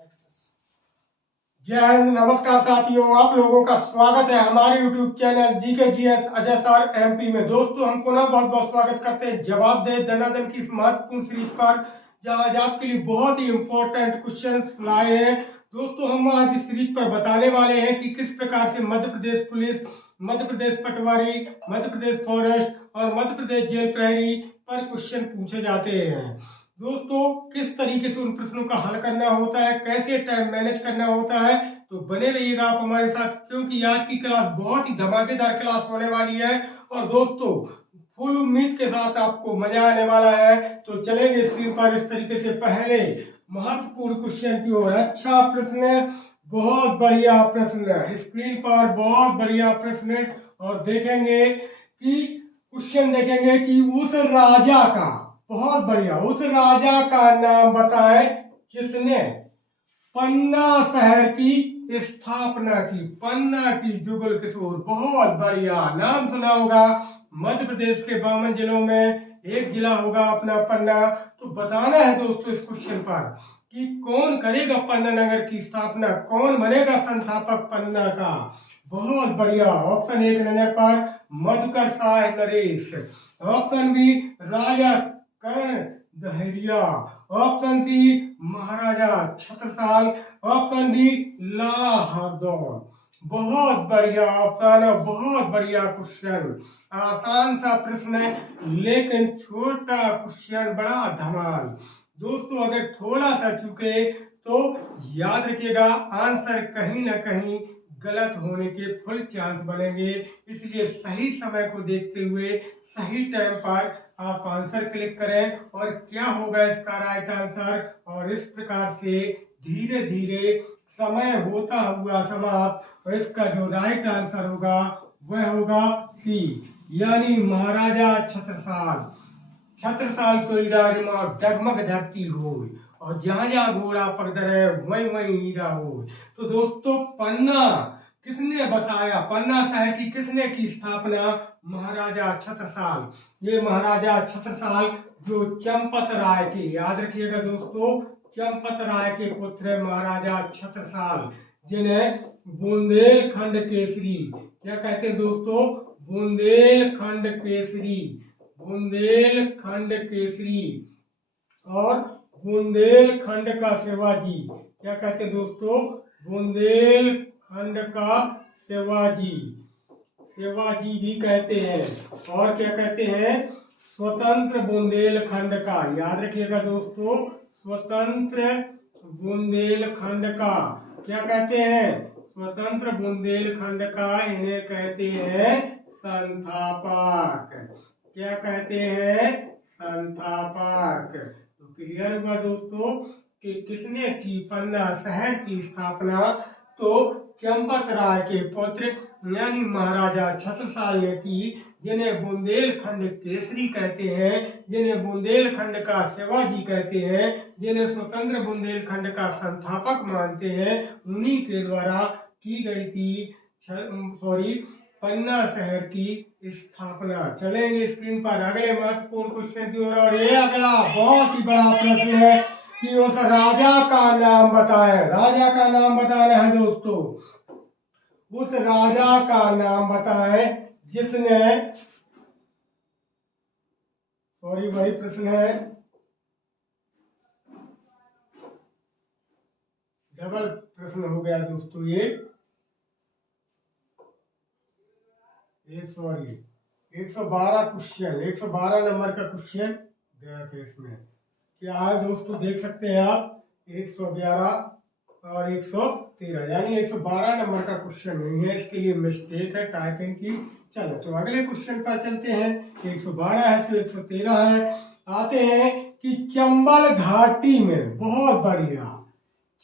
जय हिंद, नमस्कार साथियों, आप लोगों का स्वागत है हमारे YouTube channel GK GS Ajay sir MP में। दोस्तों, हम पुनः बहुत बहुत स्वागत करते हैं जवाब दे धनाधन की इस महत्वपूर्ण सीरीज पर, जहां आज आपके लिए बहुत ही इंपॉर्टेंट क्वेश्चंस लाए हैं। दोस्तों, हम आज इस सीरीज पर बताने वाले हैं कि किस प्रकार से मध्य प्रदेश पुलिस, मध्य प्रदेश पटवारी, मध्य प्रदेश फॉरेस्ट और मध्य प्रदेश जेल प्रहरी पर क्वेश्चन पूछे जाते हैं। दोस्तों, किस तरीके से उन प्रश्नों का हल करना होता है, कैसे टाइम मैनेज करना होता है, तो बने रहिएगा आप हमारे साथ, क्योंकि आज की क्लास बहुत ही धमाकेदार क्लास होने वाली है। और दोस्तों, फुल उम्मीद के साथ आपको मजा आने वाला है। तो चलेंगे स्क्रीन पर इस तरीके से पहले महत्वपूर्ण क्वेश्चन की ओर। अच्छा प्रश्न है, बहुत बढ़िया प्रश्न है, स्क्रीन पर बहुत बढ़िया प्रश्न है। और देखेंगे कि क्वेश्चन देखेंगे कि उस राजा का, बहुत बढ़िया, उस राजा का नाम बताएं जिसने पन्ना शहर की स्थापना की। पन्ना की जुगल किशोर, बहुत बढ़िया नाम सुना होगा। मध्य प्रदेश के 52 जिलों में एक जिला होगा अपना पन्ना। तो बताना है दोस्तों इस क्वेश्चन पर कि कौन करेगा पन्ना नगर की स्थापना, कौन बनेगा संस्थापक पन्ना का। बहुत बढ़िया। ऑप्शन 1 नजर पर मधुकर शाह नरेश, ऑप्शन बी राजा कर्ण दहरिया, ऑप्शन सी महाराजा छत्रसाल, ऑप्शन डी लाला हरदौल। बहुत बढ़िया ऑप्शन है, बहुत बढ़िया क्वेश्चन। आसान सा प्रश्न है लेकिन छोटा क्वेश्चन, बड़ा धमाल। दोस्तों, अगर थोड़ा सा चूके तो याद रखिएगा, आंसर कहीं ना कहीं गलत होने के फुल चांस बनेंगे। इसलिए सही समय को देखते हुए सही टाइम पर आप आंसर क्लिक करें और क्या होगा इसका राइट आंसर। और इस प्रकार से धीरे धीरे समय होता हुआ समाप्त, और इसका जो राइट आंसर होगा वह होगा सी, यानी महाराजा छत्रसाल। छत्रसाल तो राजमा डगमग धरती हो, और जहां जहां घोड़ा पगधरे वहीं वहीं हीरा हो। तो दोस्तों, पन्ना किसने बसाया, पन्ना शहर की किसने की स्थापना, महाराजा छत्रसाल। ये महाराजा छत्रसाल जो चंपत राय के, याद रखिएगा दोस्तों, चंपत राय के पुत्र है महाराजा छत्रसाल, जिन्हें बुंदेलखंड केसरी, क्या कहते हैं दोस्तों, बुंदेलखंड केसरी, बुंदेलखंड केसरी और बुंदेलखंड का शिवाजी, क्या कहते हैं दोस्तों, बुंदेलखंड का शिवाजी, शिवाजी भी कहते हैं। और क्या कहते हैं, स्वतंत्र बुंदेलखंड का, याद रखिएगा दोस्तों, स्वतंत्र बुंदेलखंड का क्या कहते हैं, स्वतंत्र बुंदेलखंड का इन्हें कहते हैं संस्थापक। क्या कहते हैं, संस्थापक। तो क्लियर हुआ दोस्तों कि किसने की पन्ना शहर की स्थापना, तो चंपत राय के पुत्र यानी महाराजा छत्रसाल ने की, जिन्हें बुंदेलखंड केसरी कहते हैं, जिन्हें बुंदेलखंड का शिवाजी कहते हैं, जिन्हें स्वतंत्र बुंदेलखंड का संस्थापक मानते हैं, उन्हीं के द्वारा की गई थी पन्ना शहर की स्थापना। चलेंगे स्क्रीन पर अगले महत्वपूर्ण क्वेश्चन की ओर। और ये अगला बहुत ही बड़ा प्रश्न है कि उस राजा का नाम बताएं। राजा का नाम बताना है दोस्तों, उस राजा का नाम बताएं जिसने, सॉरी वही प्रश्न है, डबल प्रश्न हो गया दोस्तों, ये सॉरी 112 क्वेश्चन, 112 नंबर का क्वेश्चन गया था इसमें। क्या है दोस्तों, देख सकते हैं आप, 111 और 113, यानी 112 नंबर का क्वेश्चन नहीं है, इसके लिए मिस्टेक है टाइपिंग की। चलो तो अगले क्वेश्चन पर चलते हैं। 112 है तो 113 है। आते हैं कि चंबल घाटी में, बहुत बढ़िया,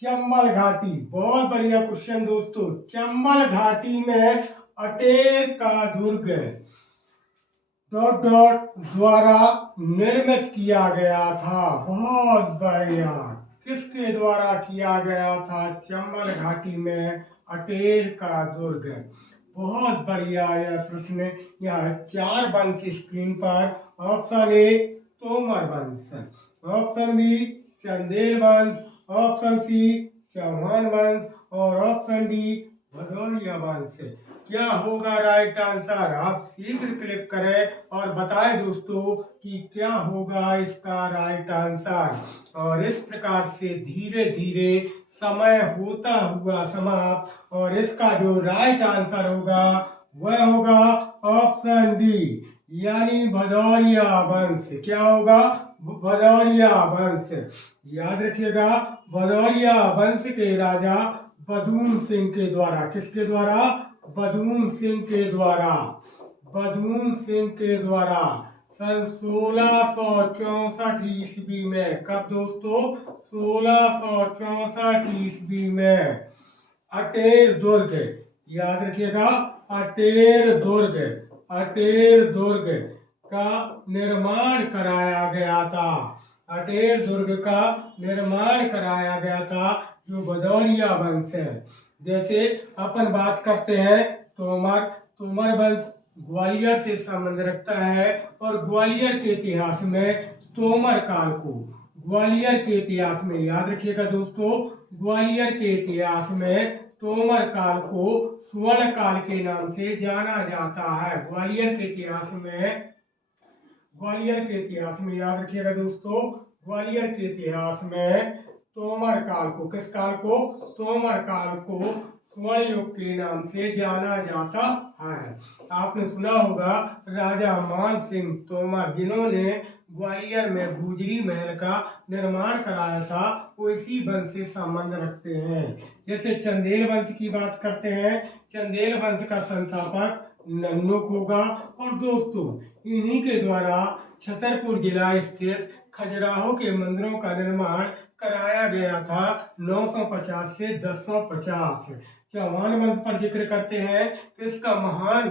चंबल घाटी, बहुत बढ़िया क्वेश्चन दोस्तों। चंबल घाटी में अटेर का दुर्ग डॉट डॉट द्वारा निर्मित किया गया था। बहुत बढ़िया, किसके द्वारा किया गया था चंबल घाटी में अटेर का दुर्ग। बहुत बढ़िया यह प्रश्न। यह 4 वंश स्क्रीन पर। ऑप्शन ए तोमर वंश, ऑप्शन बी चंदेल वंश, ऑप्शन सी चौहान वंश और ऑप्शन डी भदौरिया वंश। क्या होगा राइट आंसर? आप शीघ्र क्लिक करें और बताएं दोस्तों कि क्या होगा इसका राइट आंसर। और इस प्रकार से धीरे धीरे समय होता हुआ समाप्त और इसका जो राइट आंसर होगा वह होगा ऑप्शन डी यानी भदौरिया वंश। क्या होगा? भदौरिया वंश। याद रखिएगा, भदौरिया वंश के राजा बदून सिंह के द्वारा, किसके द्वारा? बदून सिंह के द्वारा, बदून सिंह के द्वारा सन 1664 ईस्वी में। कब दोस्तों? 1664 ईस्वी में अटेर दुर्ग, याद रखिएगा, अटेर दुर्ग, अटेर दुर्ग का निर्माण कराया गया था। अटेर दुर्ग का निर्माण कराया गया था जो भदौरिया वंश है। जैसे अपन बात करते हैं तोमर, तोमर वंश ग्वालियर से संबंध रखता है और ग्वालियर के इतिहास में तोमर काल को, ग्वालियर के इतिहास में याद रखिएगा दोस्तों, ग्वालियर के इतिहास में तोमर काल को स्वर्ण काल के नाम से जाना जाता है। ग्वालियर के इतिहास में, ग्वालियर के इतिहास में याद रखिएगा दोस्तों, ग्वालियर के इतिहास में तोमर काल को, किस काल को? तोमर काल को स्वर्ण युग के नाम से जाना जाता है। आपने सुना होगा राजा मान सिंह तोमर, जिन्होंने ग्वालियर में गुजरी महल का निर्माण कराया था, वो इसी वंश से संबंध रखते हैं। जैसे चंदेल वंश की बात करते हैं, चंदेल वंश का संस्थापक नन्नुक होगा और दोस्तों इन्हीं के द्वारा छतरपुर जिला स्थित खजुराहो के मंदिरों का निर्माण कराया गया था 950 से 1050। चौहान वंश पर जिक्र करते हैं कि इसका महान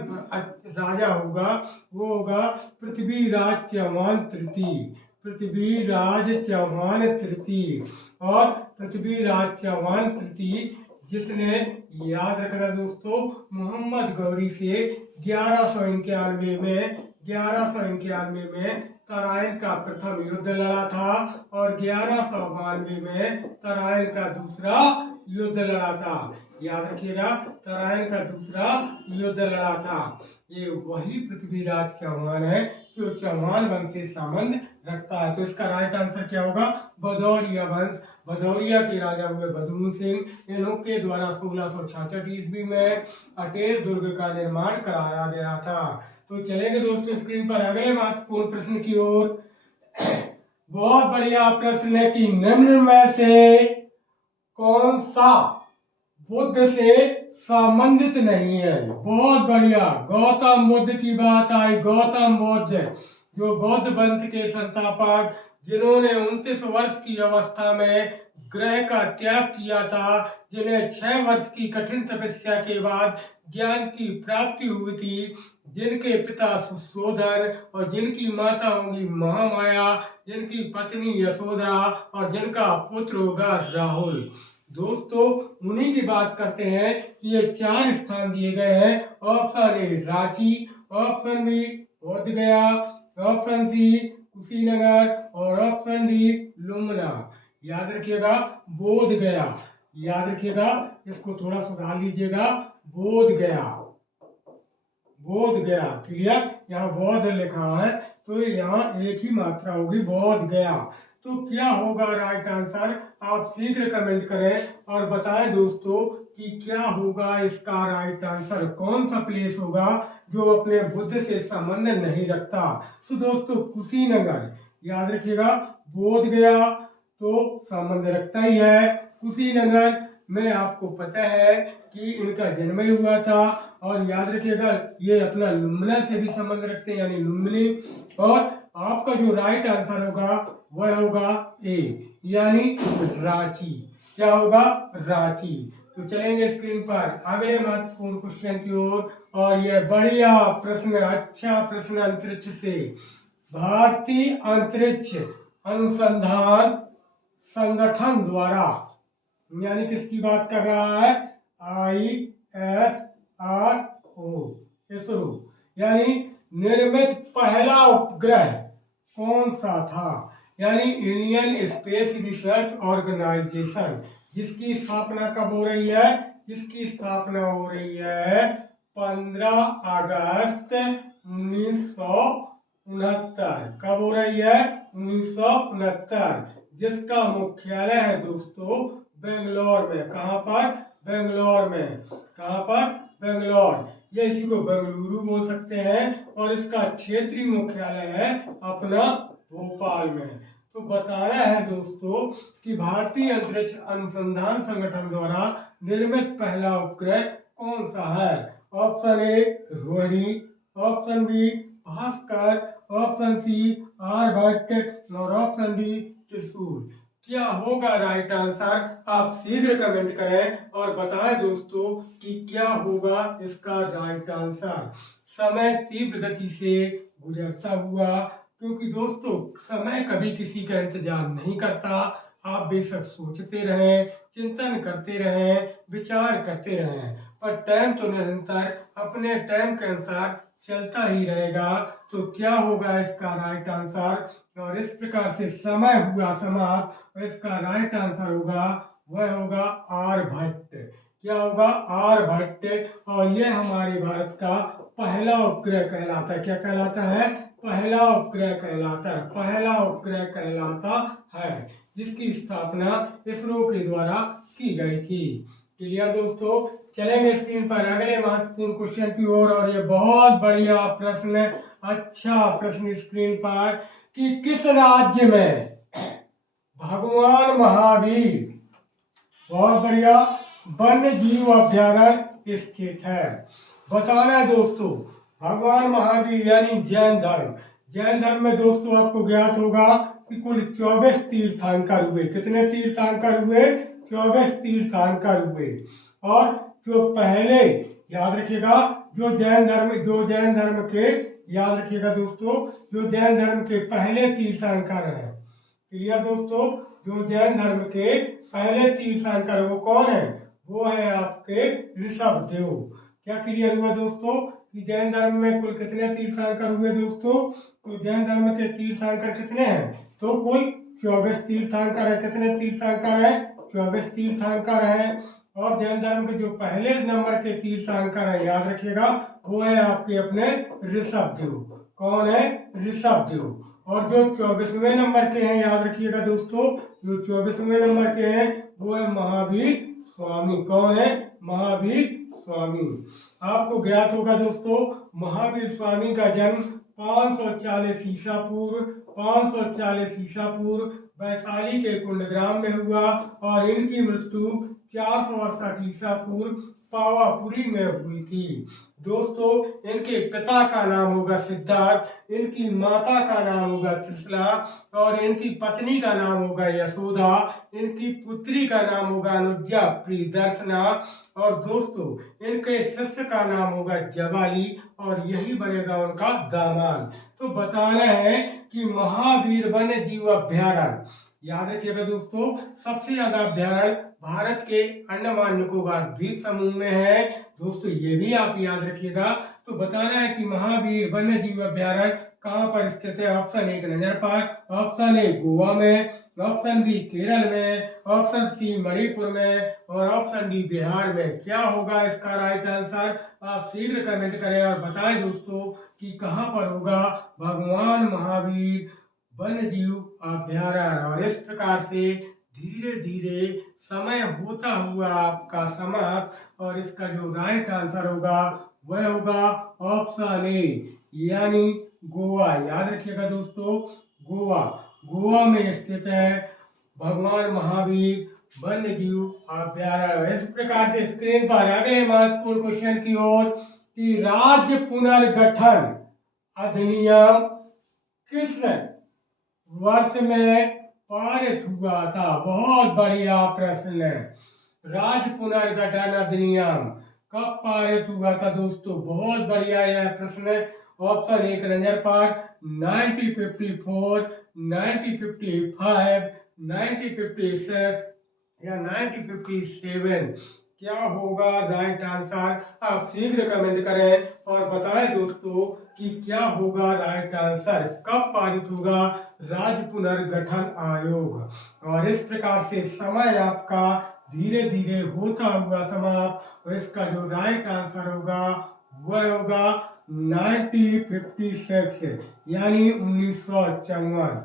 राजा होगा, वो होगा पृथ्वीराज चौहान तृतीय, पृथ्वीराज चौहान तृतीय। और पृथ्वीराज चौहान तृतीय जिसने, याद रखना दोस्तों, मोहम्मद गौरी से 1191 में तराइन का प्रथम युद्ध लड़ा था और 1192 में तराइन का दूसरा युद्ध लड़ा था। याद रखिएगा, तराइन का दूसरा युद्ध लड़ा था। ये वही पृथ्वीराज चौहान है जो चौहान वंश से संबंध रखता है। तो इसका राइट आंसर क्या होगा? भदौरिया वंश। भदौरिया के राजा हुए बदून सिंह। इन्हों के द्वारा 1666 ईस्वी में अटेर दुर्ग का निर्माण कराया गया था। तो चलेंगे दोस्तों स्क्रीन पर अगले महत्वपूर्ण प्रश्न की ओर। बहुत बढ़िया प्रश्न है कि निम्न में से कौन सा बुद्ध से संबंधित नहीं है? बहुत बढ़िया, गौतम बुद्ध की बात आई। गौतम बुद्ध जो बौद्ध वंश के संस्थापक, जिन्होंने 29 वर्ष की अवस्था में ग्रह का त्याग किया था, जिन्हें 6 वर्ष की कठिन तपस्या के बाद ज्ञान की प्राप्ति हुई थी, जिनके पिता सुशोधन और जिनकी माता होंगी महामाया, जिनकी पत्नी यशोधरा और जिनका पुत्र होगा राहुल। दोस्तों उन्हीं की बात करते हैं कि ये 4 स्थान दिए गए हैं। Option A Ranchi, option B Bodh Gaya, option C Kushinagar और ऑप्शन डी लुम्बिनी। याद रखिएगा बोध गया, याद रखिएगा, इसको थोड़ा सुधार लीजिएगा, बोध गया, बोध गया। क्लियर? यहाँ बौद्ध लिखा है तो यहाँ एक ही मात्रा होगी, बोध गया। तो क्या होगा राइट आंसर? आप शीघ्र कमेंट करें और बताएं दोस्तों कि क्या होगा इसका राइट आंसर। कौन सा प्लेस होगा जो अपने बुद्ध से संबंध नहीं रखता? तो दोस्तों कुशीनगर, याद रखिएगा, बोध गया तो संबंध रखता ही है। कुशीनगर में आपको पता है कि इनका जन्म ही हुआ था और याद रखिएगा ये अपना लुम्बिनी से भी संबंध रखते हैं, यानी लुम्बिनी। और आपका जो राइट आंसर होगा वह होगा ए यानी रांची। क्या होगा? रांची। तो चलेंगे स्क्रीन पर अगले महत्वपूर्ण क्वेश्चन की ओर। और यह बढ़िया प्रश्न, अच्छा प्रश्न अंतरिक्ष से। भारतीय अंतरिक्ष अनुसंधान संगठन द्वारा, यानी किसकी बात कर रहा है? ISRO, यानी निर्मित पहला उपग्रह कौन सा था? यानी इंडियन स्पेस रिसर्च ऑर्गेनाइजेशन, जिसकी स्थापना कब हो रही है? जिसकी स्थापना हो रही है 15 अगस्त 1969। कब हो रही है? 1969। जिसका मुख्यालय है दोस्तों बेंगलोर में। कहाँ पर? बेंगलोर में। कहाँ पर? बेंगलोर। ये इसी को बेंगलुरु बोल सकते हैं और इसका क्षेत्रीय मुख्यालय है अपना भोपाल में। तो बताना है दोस्तों कि भारतीय अंतरिक्ष अनुसंधान संगठन द्वारा निर्मित पहला उपग्रह कौन सा है? Option A Rohini, option B Bhaskar, option C Aryabhata और ऑप्शन डी त्रिशूल। क्या होगा राइट आंसर? आप शीघ्र कमेंट करें और बताएं दोस्तों कि क्या होगा इसका राइट आंसर। समय तीव्र गति से गुजरता हुआ, क्योंकि दोस्तों समय कभी किसी का इंतजार नहीं करता। आप बेशक सोचते रहें, चिंतन करते रहें, विचार करते रहें, पर टाइम तो निरंतर अपने टाइम के अनुसार चलता ही रहेगा। तो क्या होगा इसका राइट आंसर? और इस प्रकार से समय हुआ समाप्त और इसका राइट आंसर होगा, वह होगा आर्यभट्ट। क्या होगा? आर्यभट्ट। और यह हमारे भारत का पहला उपग्रह कहलाता है। क्या कहलाता है? पहला उपग्रह कहलाता है। पहला उपग्रह कहलाता है जिसकी स्थापना इसरो के द्वारा की गई थी। क्लियर दोस्तों? चलेंगे स्क्रीन पर अगले महत्वपूर्ण क्वेश्चन की ओर। और ये बहुत बढ़िया प्रश्न है, अच्छा प्रश्न स्क्रीन पर कि किस राज्य में भगवान महावीर, बहुत बढ़िया, वन्य जीव अभ्यारण्य स्थित है? बताना है दोस्तों भगवान महावीर यानी जैन धर्म। जैन धर्म में दोस्तों आपको ज्ञात होगा कि कुल 24 तीर्थंकर हुए। कितने तीर्थंकर हुए? 24 तीर्थंकर हुए। और जो पहले, याद रखिएगा, जो जैन धर्म के, याद रखिएगा दोस्तों, जो जैन धर्म के पहले तीर्थंकर हैं। क्लियर दोस्तों? जो जैन धर्म के पहले तीर्थंकर वो कौन है? वो है आपके ऋषभ देव। क्या क्लियर हुआ दोस्तों कि जैन धर्म में कुल कितने तीर्थंकर हुए दोस्तों? तो जैन धर्म के तीर्थंकर कितने हैं? तो कुल 24 तीर्थंकर है। कितने तीर्थंकर है? 24 तीर्थंकर है। और जैन धर्म के जो पहले नंबर के तीर्थंकर है, याद रखिएगा, वो है आपके अपने ऋषभ देव। कौन है? ऋषभ देव। और जो 24वें नंबर के हैं, याद रखिएगा दोस्तों, जो 24वें नंबर के हैं वो है महावीर स्वामी। कौन है? महावीर स्वामी। आपको ज्ञात होगा दोस्तों महावीर स्वामी का जन्म 540 ईसा पूर्व वैशाली के कुंडग्राम में हुआ और इनकी मृत्यु 468 ईसा पूर्व पावापुरी में हुई थी। दोस्तों इनके पिता का नाम होगा सिद्धार्थ, इनकी माता का नाम होगा त्रिशला और इनकी पत्नी का नाम होगा यशोदा, इनकी पुत्री का नाम होगा अनुजा प्रियदर्शना और दोस्तों इनके शिष्य का नाम होगा जवाली और यही बनेगा उनका दामाद। तो बताना है कि महावीर वन्य जीव अभ्यारण्य, याद रखिएगा दोस्तों, सबसे ज्यादा अभ्यारण्य भारत के अंडमान निकोबार द्वीप समूह में है। दोस्तों ये भी आप याद रखिएगा। तो बताना है कि महावीर वन्य जीव अभ्यारण्य कहाँ पर स्थित है? ऑप्शन ए नजर पर, ऑप्शन ए गोवा में, ऑप्शन बी केरल में, ऑप्शन सी मणिपुर में और ऑप्शन डी बिहार में। क्या होगा इसका राइट आंसर? आप शीघ्र कमेंट करें और बताएं दोस्तों कि कहाँ पर होगा भगवान महावीर वन्य जीव अभ्यारण्य। और इस प्रकार से धीरे धीरे समय होता हुआ आपका समाप्त और इसका जो राइट आंसर होगा वह होगा ऑप्शन ए यानी गोवा। याद रखिएगा दोस्तों, गोवा में स्थित है भगवान महावीर वन्य जीव अभ्यारण्य। इस प्रकार से स्क्रीन पर अगले महत्वपूर्ण क्वेश्चन की ओर कि राज्य पुनर्गठन अधिनियम किस वर्ष में पारित हुआ था? बहुत बढ़िया प्रश्न है। राज्य पुनर्गठन अधिनियम कब पारित हुआ था दोस्तों? बहुत बढ़िया यह प्रश्न है। ऑप्शन एक नजर पर 1954, 1955, 1956 या 1957। क्या होगा राइट आंसर? आप शीघ्र कमेंट करें और बताएं दोस्तों कि क्या होगा राइट आंसर, कब पारित होगा राज्य पुनर्गठन आयोग। और इस प्रकार से समय आपका धीरे धीरे होता हुआ समाप्त, और इसका जो राइट आंसर होगा वह होगा 1956 यानी 1956,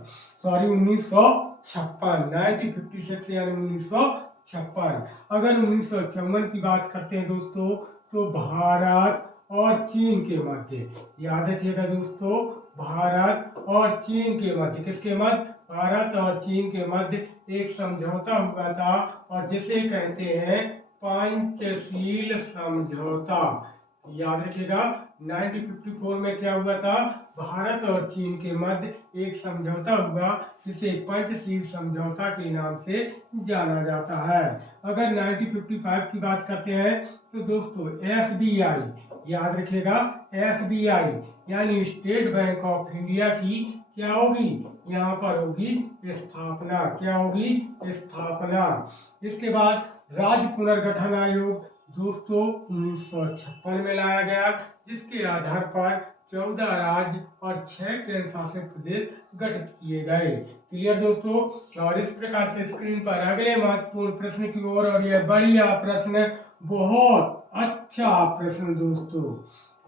सॉरी 1956, 1956 यानी 1956। अगर 1956 की बात करते हैं दोस्तों, तो भारत और चीन के मध्य, याद रखिएगा दोस्तों, भारत और चीन के मध्य, किसके मध्य? भारत और चीन के मध्य एक समझौता हुआ था, और जिसे कहते हैं पंचशील समझौता। याद रखिएगा 1954 में क्या हुआ था? भारत और चीन के मध्य एक समझौता हुआ, जिसे पंचशील समझौता के नाम से जाना जाता है। अगर 1955 की बात करते हैं, तो दोस्तों SBI, याद रखिएगा SBI यानी स्टेट बैंक ऑफ इंडिया की क्या होगी? यहाँ पर होगी स्थापना। क्या होगी? स्थापना। इसके बाद राज्य पुनर्गठन आयोग दोस्तों 1956 में लाया गया, जिसके आधार पर 14 राज्य और 6 केंद्र शासित प्रदेश गठित किए गए। क्लियर दोस्तों? और इस प्रकार से स्क्रीन पर अगले महत्वपूर्ण प्रश्न की ओर, और यह बढ़िया प्रश्न, बहुत अच्छा प्रश्न दोस्तों,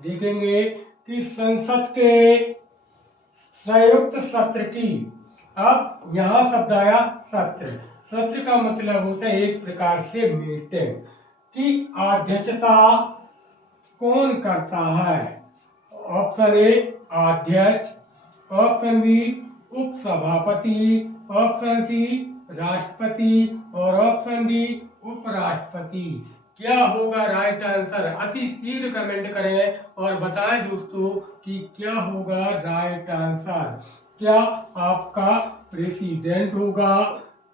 देखेंगे कि संसद के संयुक्त सत्र की, अब यहाँ शब्द आया सत्र, सत्र का मतलब होता है एक प्रकार से मीटिंग, की अध्यक्षता कौन करता है? ऑप्शन ए अध्यक्ष, ऑप्शन बी उपसभापति, ऑप्शन सी राष्ट्रपति, और ऑप्शन डी उपराष्ट्रपति। क्या होगा राइट आंसर? अति शीघ्र कमेंट करें और बताएं दोस्तों कि क्या होगा राइट आंसर। क्या आपका प्रेसिडेंट होगा,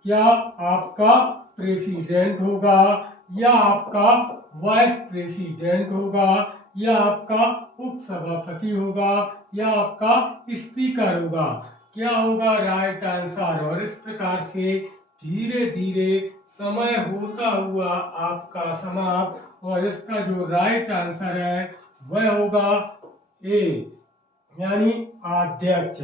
क्या आपका प्रेसिडेंट होगा, या आपका वाइस प्रेसिडेंट होगा, या आपका उपसभापति होगा, या आपका स्पीकर होगा? क्या होगा राइट आंसर? और इस प्रकार से धीरे धीरे समय होता हुआ आपका समाप्त, और इसका जो राइट आंसर है वह होगा ए यानी अध्यक्ष।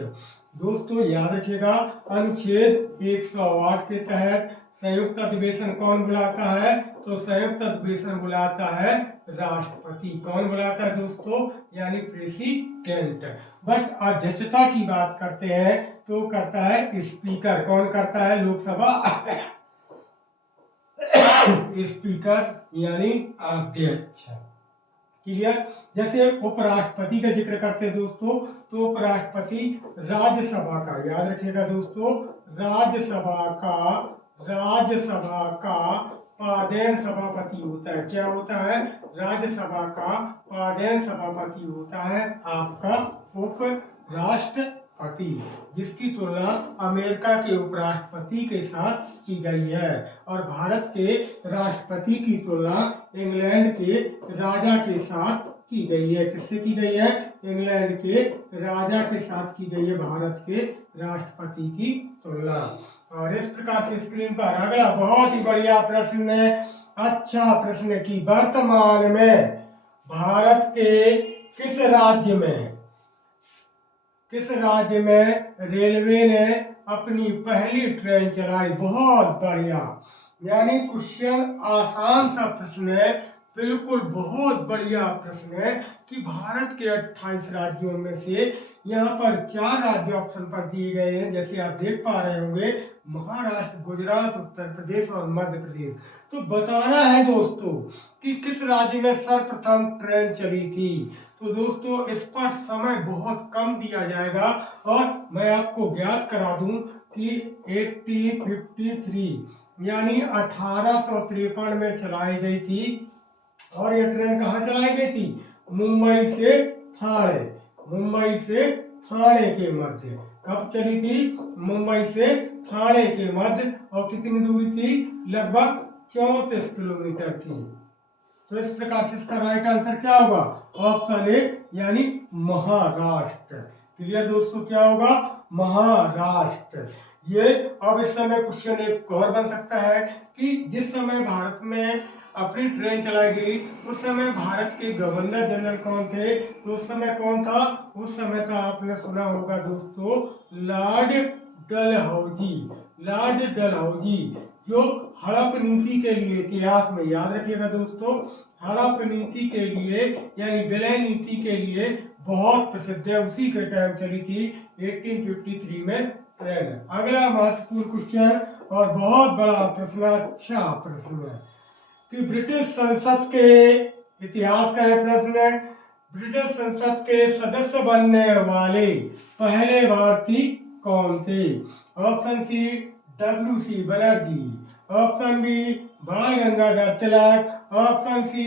दोस्तों याद रखिएगा, अनुच्छेद 108 के तहत संयुक्त अधिवेशन कौन बुलाता है? तो संयुक्त अधिवेशन बुलाता है राष्ट्रपति। कौन बुलाता है दोस्तों? यानी प्रेसिडेंट। बट अध्यक्षता की बात करते हैं तो करता है स्पीकर। कौन करता है? लोकसभा स्पीकर यानी अध्यक्ष। क्लियर? जैसे उपराष्ट्रपति का जिक्र करते हैं दोस्तों, तो उपराष्ट्रपति राज्यसभा का, याद रखिएगा दोस्तों, राज्यसभा का पादेन सभापति होता है। क्या होता है? राज्यसभा का पादेन सभापति होता है आपका उपराष्ट्रपति, जिसकी तुलना अमेरिका के उपराष्ट्रपति के साथ की गई है। और भारत के राष्ट्रपति की तुलना इंग्लैंड के राजा के साथ की गई है। किससे की गई है? इंग्लैंड के राजा के साथ की गई है भारत के राष्ट्रपति की तुलना। और इस प्रकार से स्क्रीन पर अगला बहुत ही बढ़िया प्रश्न है, अच्छा प्रश्न, की वर्तमान में भारत के किस राज्य में रेलवे ने अपनी पहली ट्रेन चलाई? बहुत बढ़िया, यानी क्वेश्चन आसान सा प्रश्न है, बिल्कुल बहुत बढ़िया प्रश्न है कि भारत के 28 राज्यों में से यहाँ पर 4 राज्य ऑप्शन पर दिए गए हैं, जैसे आप देख पा रहे होंगे, महाराष्ट्र, गुजरात, उत्तर प्रदेश और मध्य प्रदेश। तो बताना है दोस्तों कि किस राज्य में सर्वप्रथम ट्रेन चली थी। तो दोस्तों इस पर समय बहुत कम दिया जाएगा, और मैं आपको ज्ञात करा दूं कि 1853 यानी 1853 में चलाई गई थी। और यह ट्रेन कहाँ चलाई गई थी? मुंबई से थाने के मध्य। कब चली थी? मुंबई से थाने के मध्य। और कितनी दूरी थी? लगभग 34 किलोमीटर की। तो इस प्रकार से इसका राइट आंसर क्या होगा? ऑप्शन ए यानी महाराष्ट्र। क्लियर दोस्तों? क्या होगा? महाराष्ट्र। ये अब इस समय क्वेश्चन एक और बन सकता है कि जिस समय भारत में अपनी ट्रेन चलाई गई उस समय भारत के गवर्नर जनरल कौन थे? तो उस समय कौन था? उस समय था, आपने सुना होगा दोस्तों, लॉर्ड डलहौजी। लॉर्ड डलहौजी जो हड़प नीति के लिए, इतिहास में याद रखिएगा दोस्तों, हड़प नीति के लिए यानी विलय नीति के लिए बहुत प्रसिद्ध है। उसी के टाइम चली थी 1853 में ट्रेन। अगला महत्वपूर्ण क्वेश्चन और बहुत बड़ा प्रश्न, अच्छा प्रश्न है कि ब्रिटिश संसद के इतिहास का है प्रश्न। ब्रिटिश संसद के सदस्य बनने वाले पहले भारतीय कौन थे? Option C WC Banerjee, option B Bal Gangadhar Tilak, option C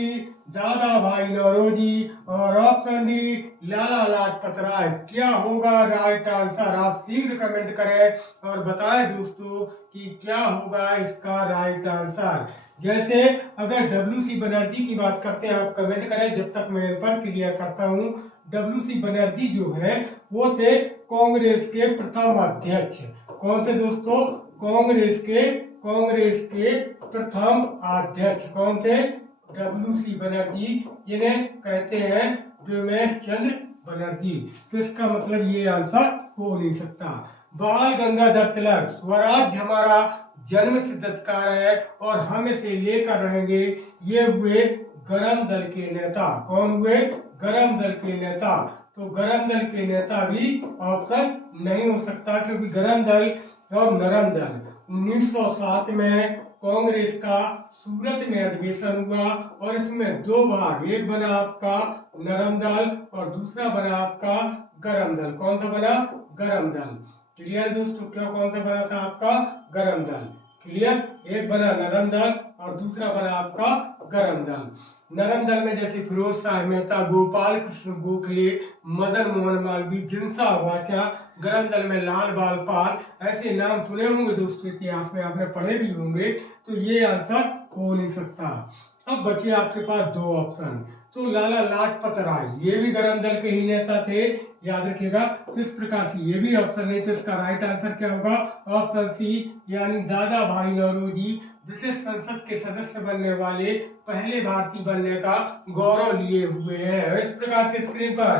Dadabhai Naoroji और ऑप्शन डी लाला लाजपत राय। क्या होगा राइट आंसर? आप शीघ्र कमेंट करें और बताएं दोस्तों कि क्या होगा इसका राइट आंसर। जैसे अगर WC बनर्जी की बात करते हैं, आप कमेंट करें जब तक मैं इन पर क्लियर करता हूँ। WC बनर्जी जो है वो थे कांग्रेस के प्रथम अध्यक्ष। कौन थे दोस्तों? कांग्रेस के प्रथम अध्यक्ष कौन थे? WC बनर्जी, जिन्हें कहते हैं व्योमेश चंद्र बनर्जी। तो इसका मतलब ये आंसर हो नहीं सकता। बाल गंगाधर तिलक, स्वराज हमारा जन्म सिद्ध अधिकार है और हम इसे लेकर रहेंगे, ये हुए गरम दल के नेता। कौन हुए? गरम दल के नेता। तो गरम दल के नेता भी ऑप्शन नहीं हो सकता, क्योंकि गरम दल और नरम दल 1907 में कांग्रेस का सूरत में अधिवेशन हुआ और इसमें दो भाग, एक बना आपका नरम दल और दूसरा बना आपका गरम दल। कौन सा बना? गरम दल। क्लियर दोस्तों? क्यों कौन सा बना था आपका? गरम दल। क्लियर? एक बना नरम दल और दूसरा बना आपका गरम दल। नरम दल में जैसे फिरोज शाह मेहता, गोपाल कृष्ण गोखले, मदन मोहन मालवीय, जिनसा वाचा। गरम दल में लाल बाल पाल, ऐसे नाम सुने होंगे दोस्तों, इतिहास में आपने पढ़े भी होंगे। तो ये आंसर हो नहीं सकता। अब बचे आपके पास दो ऑप्शन। तो लाला लाजपत राय, ये भी गरम दल के ही नेता थे, याद रखिएगा। तो इस प्रकार से ये भी ऑप्शन नहीं, तो इसका राइट आंसर क्या होगा? ऑप्शन सी, यानी दादा भाई नौरोजी ब्रिटिश संसद के सदस्य बनने वाले पहले भारतीय बनने का गौरव लिए हुए हैं। इस प्रकार से स्क्रीन पर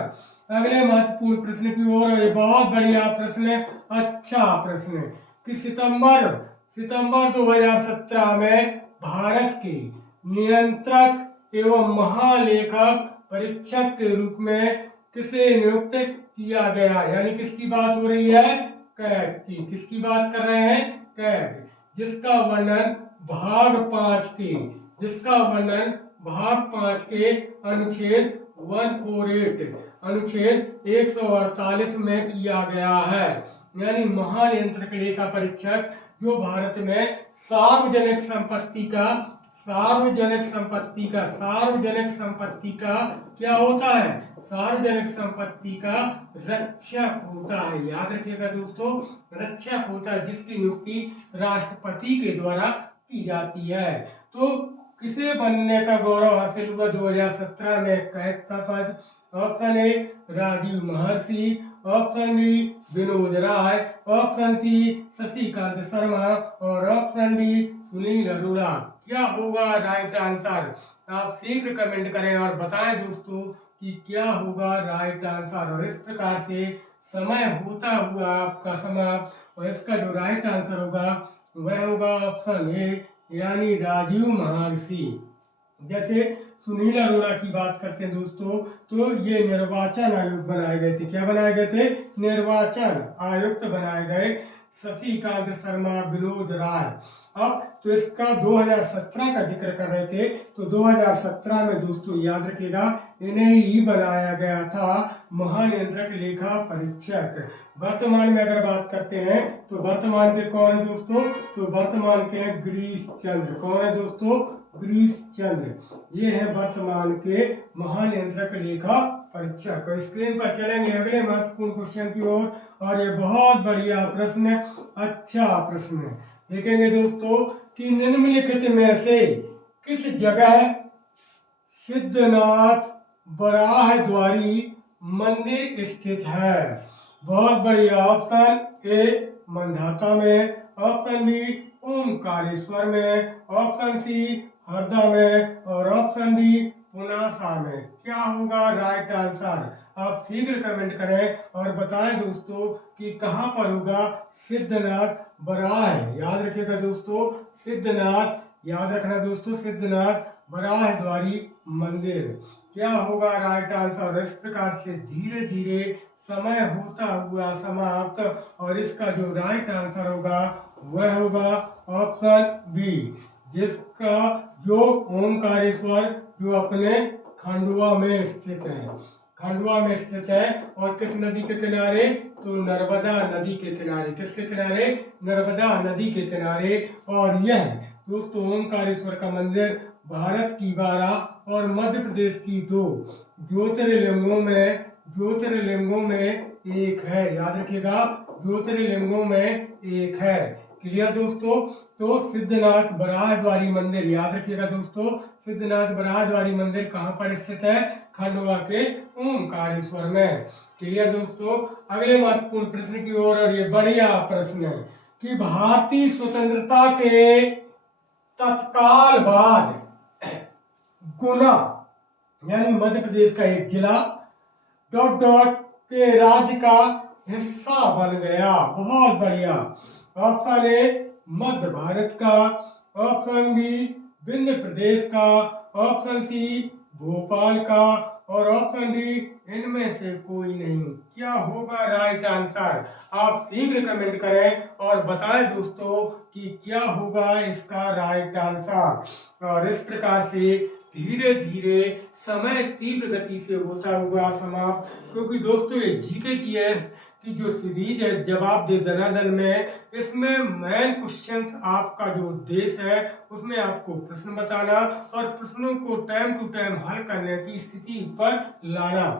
अगले महत्वपूर्ण प्रश्न की ओर, बहुत बढ़िया प्रश्न है, अच्छा प्रश्न है कि सितंबर 2017 में भारत के नियंत्रक एवं महालेखक परीक्षक के रूप में किसे नियुक्त किया गया? यानी किसकी बात हो रही है? कैग की। किसकी बात कर रहे हैं? कैग। जिसका वर्णन भाग 5 के अनुच्छेद 148 अनुच्छेद 148 में किया गया है। यानी महानियंत्रक लेखा परीक्षक जो भारत में सार्वजनिक संपत्ति का क्या होता है? सार्वजनिक संपत्ति का रक्षक होता है। याद रखिएगा दोस्तों, रक्षक होता है, जिसकी नियुक्ति राष्ट्रपति के द्वारा की जाती है। तो किसे बनने का गौरव हासिल हुआ 2017 में कैग का पद? Option A Rajiv Maharshi, option B Vinod Rai, option C Shashikant Sharma और ऑप्शन डी सुनील अरोड़ा। क्या होगा राइट आंसर? आप शीघ्र कमेंट करें और बताएं दोस्तों कि क्या होगा राइट आंसर। और इस प्रकार से समय होता हुआ आपका समाप्त, और इसका जो राइट आंसर होगा वह होगा ऑप्शन ए, यानी राजीव महर्षि। जैसे सुनील अरोड़ा की बात करते हैं दोस्तों, तो ये निर्वाचन आयुक्त बनाए गए थे। क्या बनाए गए थे? निर्वाचन आयुक्त बनाए गए। शशिकांत शर्मा, विनोद राय। अब तो इसका 2017 का जिक्र कर रहे थे, तो 2017 में दोस्तों याद रखिएगा इन्हें ही बनाया गया था महानियंत्रक लेखा परीक्षक। वर्तमान में अगर बात करते हैं तो वर्तमान के कौन है दोस्तों? तो वर्तमान के हैं गिरीश चंद्र। कौन है दोस्तों? गिरीश चंद्र। ये है वर्तमान के महानियंत्रक लेखा परीक्षक। स्क्रीन पर चलेंगे अगले महत्वपूर्ण क्वेश्चन की ओर, और ये बहुत बढ़िया प्रश्न है, अच्छा प्रश्न है। देखेंगे दोस्तों कि निम्नलिखित में से किस जगह सिद्धनाथ बराहद्वारी मंदिर स्थित है? बहुत बढ़िया। ऑप्शन ए मंधाता में, ऑप्शन बी ओमकारेश्वर में, ऑप्शन सी हरदा में और ऑप्शन डी पुनासा में। क्या होगा राइट आंसर? आप शीघ्र कमेंट करें और बताएं दोस्तों कि कहां पर होगा सिद्धनाथ बराह। याद रखिएगा दोस्तों, सिद्धनाथ, याद रखना दोस्तों, सिद्धनाथ बराहद्वारी मंदिर। क्या होगा राइट आंसर? इस प्रकार से धीरे धीरे समय होता हुआ समाप्त और इसका जो राइट आंसर होगा वह होगा ऑप्शन बी, जिसका जो ओमकारेश्वर जो अपने खंडवा में स्थित है। खंडवा में स्थित है और किस नदी के किनारे? तो नर्मदा नदी के किनारे। किसके किनारे? नर्मदा नदी के किनारे। और यह दोस्तों ओमकारेश्वर का मंदिर भारत की 12 और मध्य प्रदेश की 2 ज्योतिर्लिंगों में एक है। याद रखिएगा, ज्योतिर्लिंगों में एक है। क्लियर दोस्तों? तो सिद्धनाथ बराहद्वारी मंदिर, याद रखिएगा दोस्तों, सिद्धनाथ बराहद्वारी मंदिर कहाँ पर स्थित है? खंडवा के ओमकारेश्वर में। क्लियर दोस्तों? अगले महत्वपूर्ण प्रश्न की ओर, और ये बढ़िया प्रश्न है कि भारतीय स्वतंत्रता के तत्काल बाद गुना यानी मध्य प्रदेश का एक जिला डॉट डॉट के राज्य का हिस्सा बन गया। बहुत बढ़िया। ऑप्शन ए मध्य भारत का, ऑप्शन बी विंध्य प्रदेश का, ऑप्शन सी भोपाल का और ऑप्शन डी इनमें से कोई नहीं। क्या होगा राइट आंसर? आप शीघ्र कमेंट करें और बताएं दोस्तों कि क्या होगा इसका राइट आंसर। और इस प्रकार से धीरे धीरे समय तीव्र गति से होता हुआ समाप्त, क्योंकि दोस्तों ये जीके जीएस की जो सीरीज है जवाब दे दनादन में, इसमें मेन क्वेश्चंस आपका जो उद्देश्य है उसमें आपको प्रश्न बताना और प्रश्नों को टाइम टू टाइम हल करने की स्थिति पर लाना।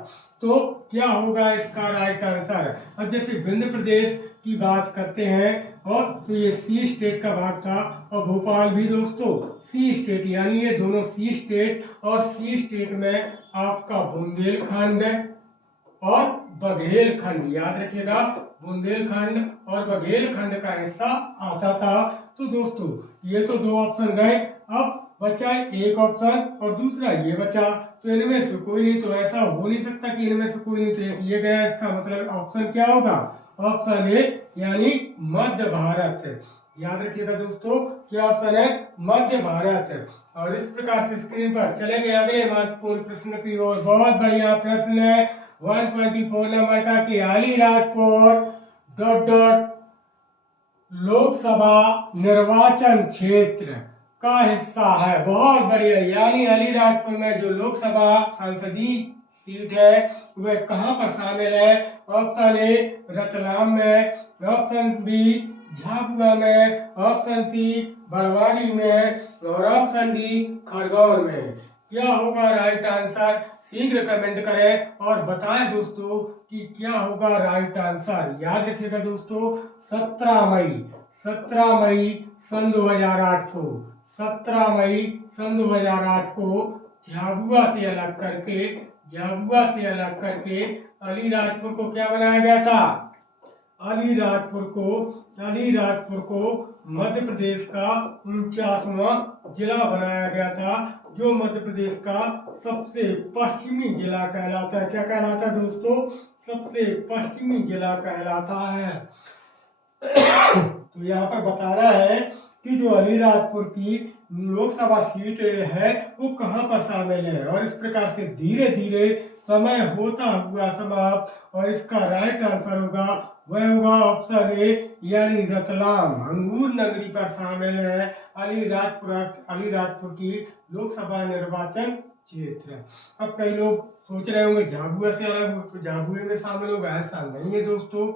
तो क्या होगा इसका राइट आंसर? अब जैसे विंध्य प्रदेश की बात करते हैं और तो ये सी स्टेट का भाग था और भोपाल भी दोस्तों सी स्टेट, यानी ये दोनों सी स्टेट और सी स्टेट में आपका बुंदेलखंड और बघेलखंड, याद रखिएगा, बुंदेलखंड और बघेलखंड का हिस्सा आता था। तो दोस्तों ये तो 2 ऑप्शन गए, अब बचा एक ऑप्शन और दूसरा ये बचा। तो इनमें से कोई नहीं, तो ऐसा हो नहीं सकता कि इनमें से कोई नहीं, तो एक ये गया। इसका मतलब ऑप्शन क्या होगा? ऑप्शन ए यानी मध्य भारत। याद रखिएगा दोस्तों, क्या ऑप्शन है? मध्य भारत। और इस प्रकार से स्क्रीन पर चलेंगे अगले महत्वपूर्ण प्रश्न की ओर। बहुत बढ़िया प्रश्न है 124 नंबर का कि अलीराजपुर डॉट डॉट लोकसभा निर्वाचन क्षेत्र का हिस्सा है। बहुत बढ़िया। यानी अलीराजपुर में जो लोकसभा संसदीय सीट है वह कहां पर शामिल है? ऑप्शन ए रतलाम में, ऑप्शन बी झाबुआ में, ऑप्शन सी बड़वानी में और ऑप्शन डी खरगोन में। क्या होगा राइट आंसर? शीघ्र कमेंट करें और बताएं दोस्तों कि क्या होगा राइट आंसर। याद रखिएगा दोस्तों, 17 मई सन 2008 को, 17 मई सन 2008 को झाबुआ से अलग करके अलीराजपुर को क्या बनाया गया था? अलीराजपुर को मध्य प्रदेश का 49वां जिला बनाया गया था, जो मध्य प्रदेश का सबसे पश्चिमी जिला कहलाता है। क्या कहलाता है दोस्तों? सबसे पश्चिमी जिला कहलाता है। तो यहाँ पर बता रहा है कि जो अलीराजपुर की लोकसभा सीट है वो कहाँ पर शामिल है। और इस प्रकार से धीरे धीरे समय होता हुआ समाप्त और इसका राइट आंसर होगा वह होगा ऑप्शन ए यानी रतलाम, अंगूर नगरी पर शामिल है अलीराजपुर की लोकसभा निर्वाचन क्षेत्र। अब कई लोग सोच रहे होंगे झाबुआ से अलग तो झाबुए में शामिल होगा, ऐसा नहीं है दोस्तों।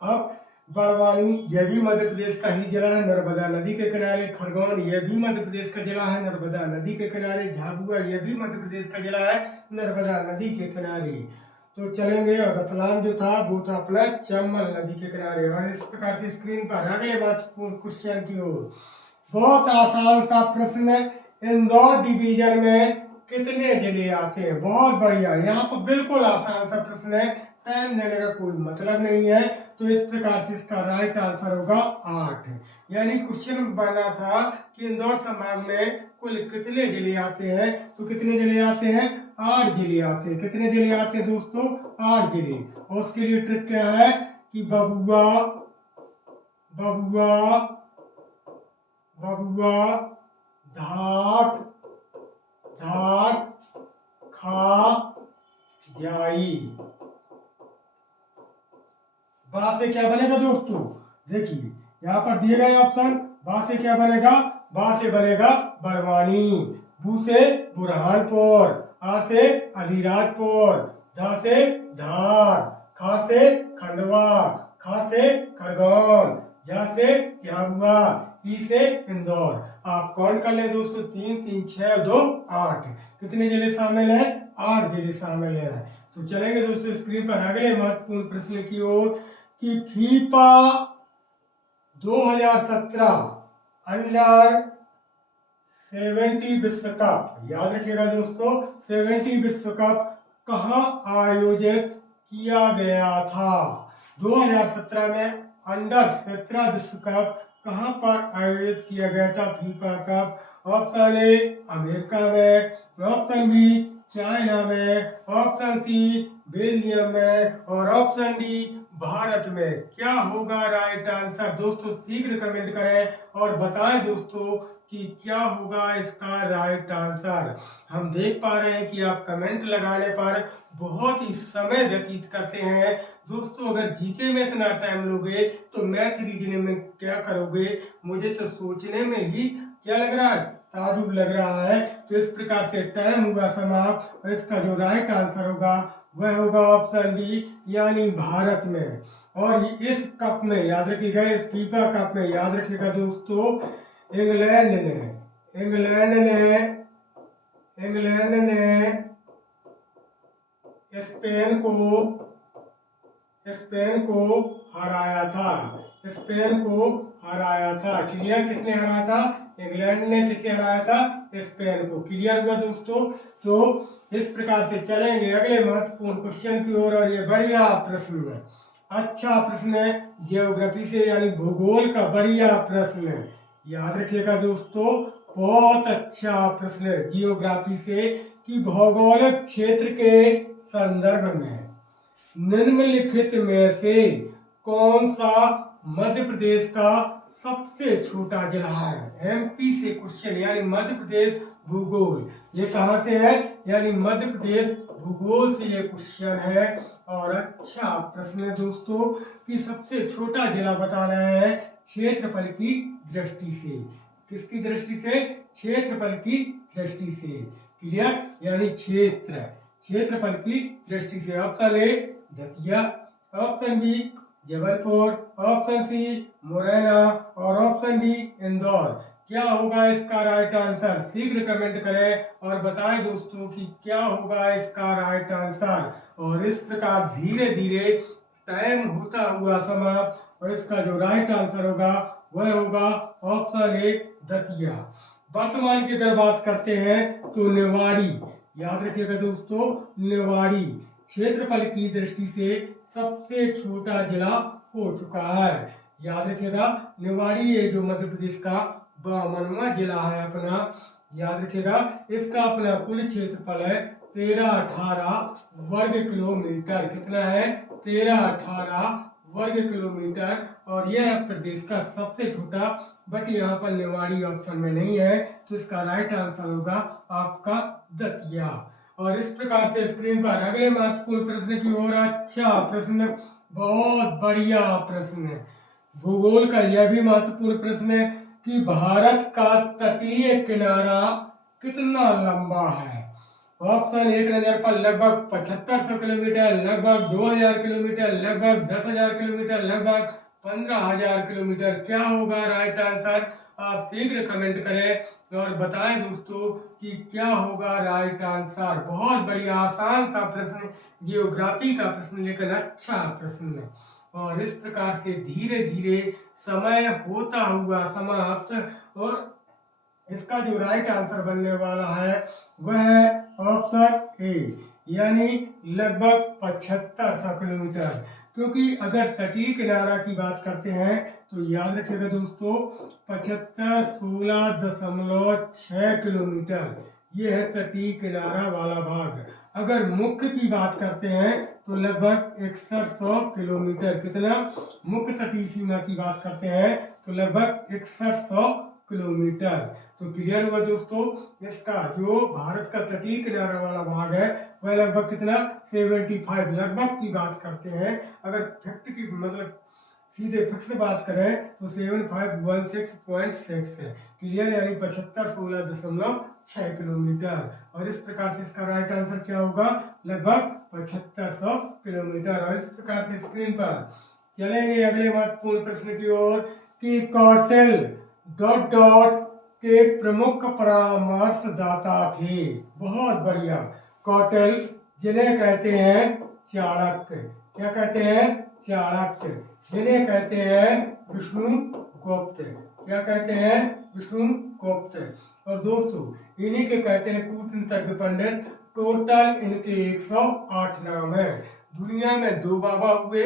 अब बड़वानी यह भी मध्य प्रदेश का ही जिला है, नर्मदा नदी के किनारे। खरगोन यह भी मध्य प्रदेश का जिला है, नर्मदा नदी के किनारे। झाबुआ यह भी मध्य प्रदेश का जिला है, नर्मदा नदी के किनारे। तो चलेंगे और रतलाम जो था वो था अपना चंबल नदी के किनारे। और इस प्रकार से स्क्रीन पर अगले महत्वपूर्ण क्वेश्चन की ओर। बहुत आसान सा प्रश्न है, इंदौर डिवीजन में कितने जिले आते हैं? बहुत बढ़िया। यहाँ पर बिल्कुल आसान सा प्रश्न है, टाइम देने का कोई मतलब नहीं है। तो इस प्रकार से इसका राइट आंसर होगा 8। यानी क्वेश्चन बना था कि इंदौर संभाग में कुल कितने जिले आते हैं, तो कितने जिले आते हैं, 8 जिले आते हैं। कितने जिले आते हैं दोस्तों, 8 जिले। और उसके लिए ट्रिक क्या है कि बबुआ बबुआ बबुआ धाक धाक खा जाई। बा से क्या बनेगा दोस्तों, देखिए यहाँ पर दिए गए ऑप्शन। बा से क्या बनेगा, बा से बनेगा बड़वानी। बू से बुरहानपुर। आ से अलीराजपुर। धा से धार। खा से खंडवा। खा से खरगोन। जा से झाबुआ। ई से इंदौर। आप काउंट कर लें दोस्तों, 3 3 6 2 8। कितने जिले शामिल हैं, 8 जिले शामिल हैं। तो चलेंगे दोस्तों स्क्रीन पर अगले महत्वपूर्ण प्रश्न की ओर कि फीफा 2017 अंडर 70 विश्व कप, याद रखिएगा दोस्तों, 70 विश्व कप कहाँ आयोजित किया गया था। 2017 में अंडर 17 विश्व कप कहाँ पर आयोजित किया गया था FIFA cup. Option A America में, ऑप्शन बी चाइना में, ऑप्शन सी बेल्जियम में और ऑप्शन डी भारत में। क्या होगा राइट आंसर दोस्तों, शीघ्र कमेंट करें और बताएं दोस्तों कि क्या होगा इसका राइट आंसर। हम देख पा रहे हैं कि आप कमेंट लगाने पर बहुत ही समय व्यतीत करते हैं दोस्तों। अगर जीके में इतना टाइम लोगे तो मैथ रीजनिंग में क्या करोगे, मुझे तो सोचने में ही क्या लग रहा है, ताजुब लग रहा है। तो इस प्रकार से टाइम हुआ समाप्त और इसका जो राइट आंसर होगा वह होगा ऑप्शन डी यानी भारत में। और इस कप में याद रखिएगा, इस फीफा कप में याद रखिएगा दोस्तों, इंग्लैंड ने स्पेन को हराया था। क्लियर, किसने हराया था, इंग्लैंड ने किसे हराया था, स्पेन को। क्लियर हुआ दोस्तों। तो इस प्रकार से चलेंगे अगले महत्वपूर्ण क्वेश्चन की ओर। और ये बढ़िया प्रश्न है, अच्छा प्रश्न है, ज्योग्राफी से यानी भूगोल का बढ़िया प्रश्न है। याद रखिएगा दोस्तों, बहुत अच्छा प्रश्न है जियोग्राफी से कि भौगोलिक क्षेत्र के संदर्भ में निम्नलिखित में से कौन सा मध्य प्रदेश का सबसे छोटा जिला है। एमपी से क्वेश्चन यानी मध्य प्रदेश भूगोल, ये कहां से है, यानी मध्य प्रदेश भूगोल से ये क्वेश्चन है। और अच्छा प्रश्न है दोस्तों कि सबसे छोटा जिला बता रहे हैं क्षेत्रफल की दृष्टि से। किसकी दृष्टि से, क्षेत्रफल की दृष्टि से। क्लियर, यानी क्षेत्रफल की दृष्टि से। Option A Datia, option B Jabalpur, option C Morena और ऑप्शन डी इंदौर। क्या होगा इसका राइट आंसर, शीघ्र कमेंट करें और बताएं दोस्तों कि क्या होगा इसका राइट आंसर। और इस प्रकार धीरे धीरे टाइम होता हुआ समाप्त और इसका जो राइट आंसर होगा वह होगा ऑप्शन ए दतिया। वर्तमान की अगर बात करते हैं तो निवाड़ी, याद रखिएगा दोस्तों, निवाड़ी क्षेत्रफल की दृष्टि से सबसे छोटा जिला हो चुका है। याद रखिएगा निवाड़ी ये जो मध्य प्रदेश का 52वां जिला है अपना, याद रखिएगा इसका अपना कुल क्षेत्रफल है 13-18 वर्ग किलोमीटर। कितना है, 13-18 वर्ग किलोमीटर। और यह प्रदेश का सबसे छोटा, बट यहाँ पर निवाड़ी ऑप्शन में नहीं है, तो इसका राइट आंसर होगा आपका दतिया। और इस प्रकार से स्क्रीन पर अगले महत्वपूर्ण प्रश्न की ओर। अच्छा प्रश्न, बहुत बढ़िया प्रश्न है भूगोल का। यह भी महत्वपूर्ण प्रश्न है कि भारत का तटीय किनारा कितना लंबा है। ऑप्शन एक नजर पर लगभग 7500 किलोमीटर, लगभग 2000 किलोमीटर, लगभग 10,000 किलोमीटर, लगभग 15,000 किलोमीटर। क्या होगा राइट आंसर, आप शीघ्र कमेंट करें और बताएं दोस्तों कि क्या होगा राइट आंसर। बहुत बढ़िया आसान सा प्रश्न, जियोग्राफी का प्रश्न, लेकिन अच्छा प्रश्न है। और इस प्रकार से धीरे धीरे समय होता हुआ समाप्त और इसका जो राइट आंसर बनने वाला है वह है ऑप्शन ए यानी लगभग 7500 किलोमीटर। क्योंकि अगर तटीय किनारा की बात करते हैं तो याद रखिएगा दोस्तों 75 16.6 किलोमीटर, ये है तटीय किनारा वाला भाग। अगर मुख्य की बात करते हैं तो लगभग 6100 किलोमीटर। कितना? मुख्य तटीय सीमा की बात करते हैं तो लगभग 6100 किलोमीटर। तो क्लियर हुआ दोस्तों, इसका जो भारत का तटीय किनारा वाला भाग है वह लगभग कितना 75, लगभग की बात करते हैं। अगर फैक्ट की मतलब सीधे फिक्स बात करें तो 7516.6 है। क्लियर, यानी 75 16.6 किलोमीटर। और इस प्रकार से इसका राइट आंसर क्या होगा? लगभग 7500 किलोमीटर। और इस प्रकार से स्क्रीन पर चलेंगे अगले महत्वपूर्ण प्रश्न की ओर कि कौटिल्य डॉट डॉट के प्रमुख परामर्शदाता थे। बहुत बढ़िया। कौटिल्य, जिन्हें कहते हैं चाणक्य। क्या कहते हैं? चाणक्य। जिन्हें कहते हैं विष्णुगुप्त। क्या कहते हैं? विष्णुगुप्त। और दोस्तों इन्हीं के कहते हैं कूटनीतिज्ञ पंडित। टोटल इनके 108 नाम है। दुनिया में 2 बाबा हुए,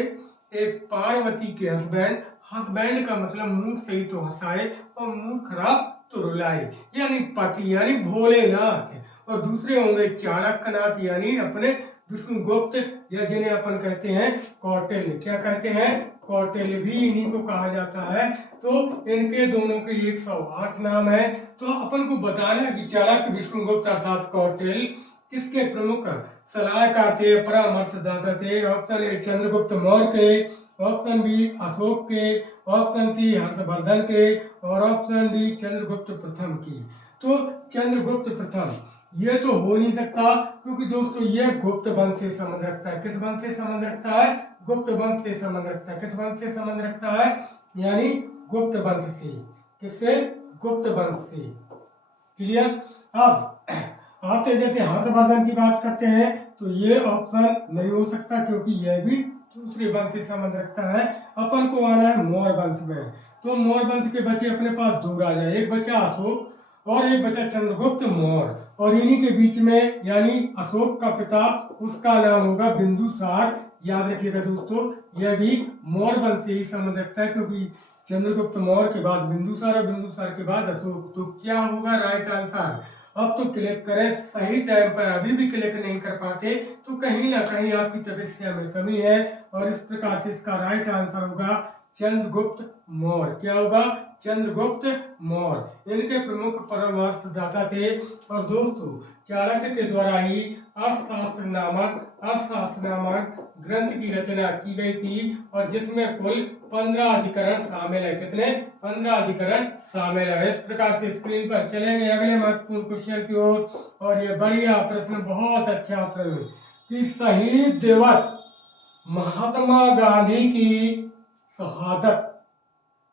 एक पार्वती के हस्बैंड का मतलब मूड सही तो हंसाए और मूड खराब तो रुलाए, यानी पति यानी भोलेनाथ। और दूसरे होंगे चाणक्यनाथ यानी अपने विष्णुगुप्त, या जिन्हें अपन कहते हैं कौटिल्य। क्या कहते हैं? कौटिल्य भी इन्हीं को कहा जाता है। तो इनके दोनों के 108 नाम है। तो अपन को बताना है कि चाणक्य, विष्णुगुप्त अर्थात कौटिल्य किसके प्रमुख सलाहकार थे, परामर्शदाता थे? ऑप्शन ए चंद्रगुप्त मौर्य के, ऑप्शन बी अशोक के, ऑप्शन सी हर्षवर्धन के, और ऑप्शन डी चंद्रगुप्त प्रथम की। तो चंद्रगुप्त प्रथम ये तो हो नहीं सकता, क्योंकि दोस्तों ये गुप्त वंश से संबंध रखता है। किस वंश से संबंध रखता है? गुप्त वंश से संबंध रखता है। किस वंश से संबंध रखता है? यानी गुप्त वंश से। किससे? गुप्त वंश से। क्लियर। अब आते जैसे हर्षवर्धन की बात करते हैं तो ये ऑप्शन नहीं हो सकता, क्योंकि यह भी दूसरे वंश से संबंध रखता है। अपन को आना है मौर्य वंश में। तो मौर्य वंश के बचे अपने पास 2 राजा, एक बचा अशोक और एक बचा चंद्रगुप्त मौर्य। और इन्हीं के बीच में यानी अशोक का पिता, उसका नाम होगा बिंदुसार। याद रखिएगा दोस्तों, यह भी मौर्य वंश से ही संबंध रखता है, क्योंकि चंद्रगुप्त मौर्य के बाद बिंदुसार और बिंदुसार के बाद अशोक। तो क्या होगा राइट आंसर? अब तो क्लिक करें सही टाइम पर। अभी भी क्लिक नहीं कर पाते तो कहीं ना कहीं आपकी तपस्या में कमी है। और इस प्रकार से इसका राइट आंसर होगा चंद्रगुप्त मौर्य। क्या होगा? चंद्रगुप्त मौर्य। इनके प्रमुख परामर्शदाता थे। और दोस्तों चाणक्य के द्वारा ही अर्थशास्त्र नामक ग्रंथ की रचना की गई थी, और जिसमें कुल 15 अधिकरण शामिल है। कितने? 15 अधिकरण शामिल है। इस प्रकार से स्क्रीन पर चलेंगे अगले महत्वपूर्ण क्वेश्चन की ओर। और ये बढ़िया प्रश्न, बहुत अच्छा प्रश्न कि शहीद दिवस महात्मा गांधी की शहादत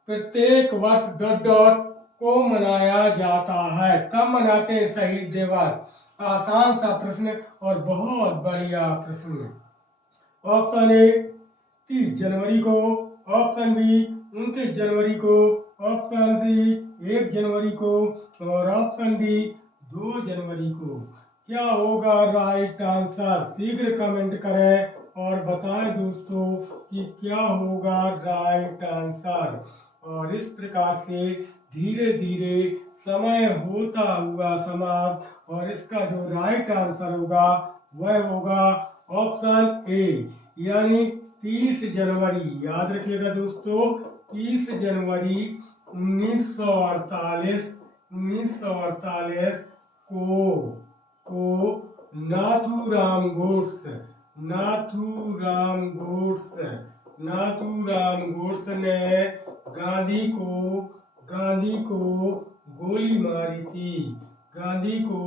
प्रत्येक वर्ष डॉट डॉट को मनाया जाता है। कब मनाते हैं शहीद दिवस? आसान सा प्रश्न और बहुत बढ़िया प्रश्न। ऑप्शन ए 30 जनवरी को, ऑप्शन बी 29 जनवरी को, ऑप्शन सी 1 जनवरी को, और ऑप्शन डी 2 जनवरी को। क्या होगा राइट आंसर? शीघ्र कमेंट करें और बताएं दोस्तों कि क्या होगा राइट आंसर। और इस प्रकार से धीरे धीरे समय होता हुआ समाप्त, और इसका जो राइट आंसर होगा वह होगा ऑप्शन ए, यानी 30 जनवरी। याद रखिएगा दोस्तों, 30 जनवरी 1948 को नाथूराम गोड्से ने गांधी को गोली मारी थी। गांधी को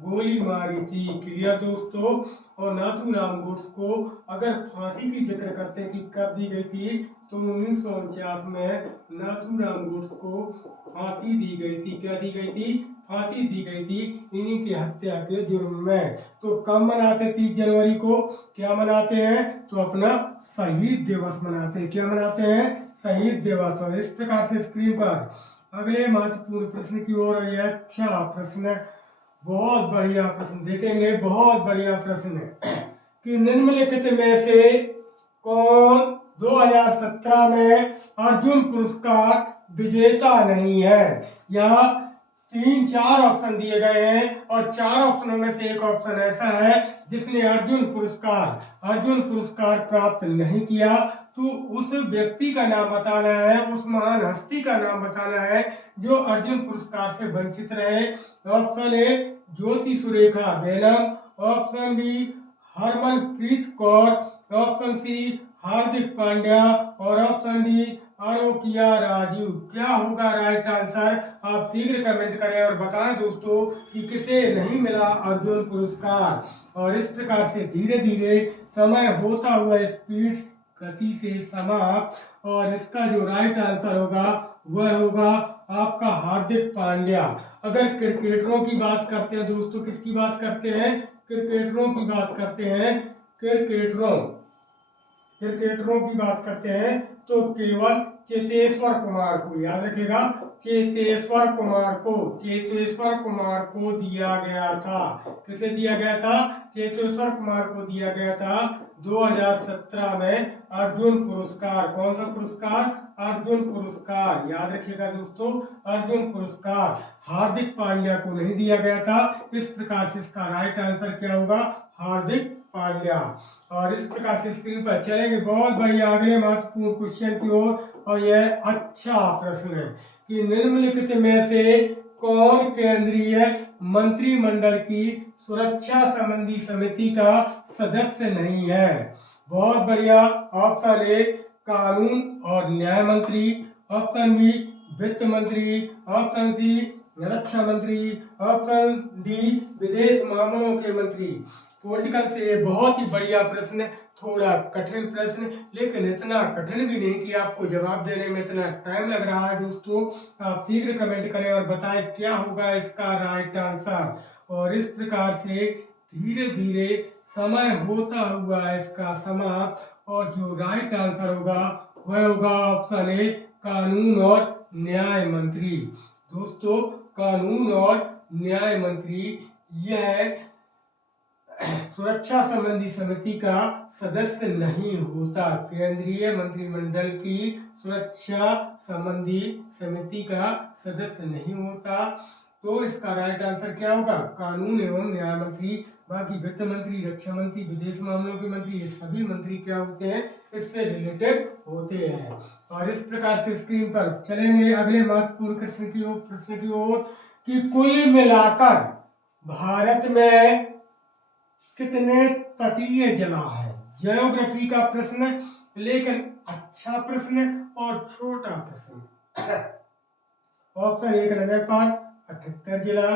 गोली मारी थी। क्लियर दोस्तों। और नाथूराम गोड्से को अगर फांसी की जिक्र करते हैं कि कब दी गई थी, तो 1949 में नाथूराम गोड्से को फांसी दी गई थी। क्या दी गई थी? फांसी दी गई थी इन्हीं की हत्या के जुर्म में। तो कब मनाते 30 जनवरी को? क्या मनाते हैं? तो अपना शहीद दिवस मनाते हैं। क्या मनाते हैं? शहीद दिवस। और इस प्रकार से स्क्रीन पर अगले महत्वपूर्ण प्रश्न की ओर। यह अच्छा प्रश्न बहुत बढ़िया प्रश्न देखेंगे, बहुत बढ़िया प्रश्न है कि निम्नलिखित में से कौन 2017 में अर्जुन पुरस्कार विजेता नहीं है। यहाँ 3-4 ऑप्शन दिए गए हैं और 4 ऑप्शनों में से एक ऑप्शन ऐसा है जिसने अर्जुन पुरस्कार प्राप्त नहीं किया। तो उस व्यक्ति का नाम बताना है, उस महान हस्ती का नाम बताना है जो अर्जुन पुरस्कार से वंचित रहे। Option A Jyothi Surekha Vennam, option B Harmanpreet Kaur, option C Hardik Pandya और ऑप्शन डी आरोकिया राजू। क्या होगा राइट आंसर? आप शीघ्र कमेंट करें और बताएं दोस्तों कि किसे नहीं मिला अर्जुन पुरस्कार। और इस प्रकार से धीरे धीरे समय होता हुआ स्पीड गति से समाप्त, और इसका जो राइट आंसर होगा वह होगा आपका हार्दिक पांड्या। अगर क्रिकेटरों की बात करते हैं दोस्तों, किसकी बात करते हैं? क्रिकेटरों की बात करते हैं। क्रिकेटरों की बात करते हैं तो केवल चेतेश्वर कुमार को, याद रखिएगा, चेतेश्वर कुमार को दिया गया था। किसे दिया गया था? चेतेश्वर कुमार को दिया गया था 2017 में अर्जुन पुरस्कार। कौन सा पुरस्कार? अर्जुन पुरस्कार, याद रखिएगा दोस्तों, अर्जुन पुरस्कार। हार्दिक पांड्या को नहीं दिया गया था। इस प्रकार से इसका राइट आंसर क्या होगा? हार्दिक पांड्या। और इस प्रकार से स्क्रीन पर चलेंगे बहुत बढ़िया अगले महत्वपूर्ण क्वेश्चन की ओर। और यह अच्छा प्रश्न है कि निम्नलिखित में से कौन केंद्रीय मंत्रिमंडल की सुरक्षा संबंधी समिति का सदस्य नहीं है। बहुत बढ़िया। ऑप्शन ए कानून और न्याय मंत्री, ऑप्शन बी वित्त मंत्री, ऑप्शन सी रक्षा मंत्री, ऑप्शन डी विदेश मामलों के मंत्री। पॉलिटिकल से बहुत ही बढ़िया प्रश्न, थोड़ा कठिन प्रश्न, लेकिन इतना कठिन भी नहीं कि आपको जवाब देने में इतना टाइम लग रहा है दोस्तों। आप शीघ्र कमेंट करें और बताएं क्या होगा इसका राइट आंसर। और इस प्रकार से धीरे धीरे समय होता हुआ इसका समाप्त, और जो राइट आंसर होगा वह होगा ऑप्शन ए कानून और न्याय मंत्री। दोस्तों कानून और न्याय मंत्री यह सुरक्षा संबंधी समिति का सदस्य नहीं होता। केंद्रीय मंत्रिमंडल की सुरक्षा संबंधी समिति का सदस्य नहीं होता। तो इसका राइट आंसर क्या होगा? कानून एवं न्याय मंत्री। बाकी वित्त मंत्री, रक्षा मंत्री, विदेश मामलों के मंत्री, ये सभी मंत्री क्या होते हैं? इससे रिलेटेड होते हैं। और इस प्रकार से स्क्रीन पर चलेंगे अगले महत्वपूर्ण प्रश्न की ओर कि कुल मिलाकर भारत में कितने तटीय जिला है। ज्योग्राफी का प्रश्न, लेकिन अच्छा प्रश्न और छोटा प्रश्न। ऑप्शन ए का नजर पर 78 जिला,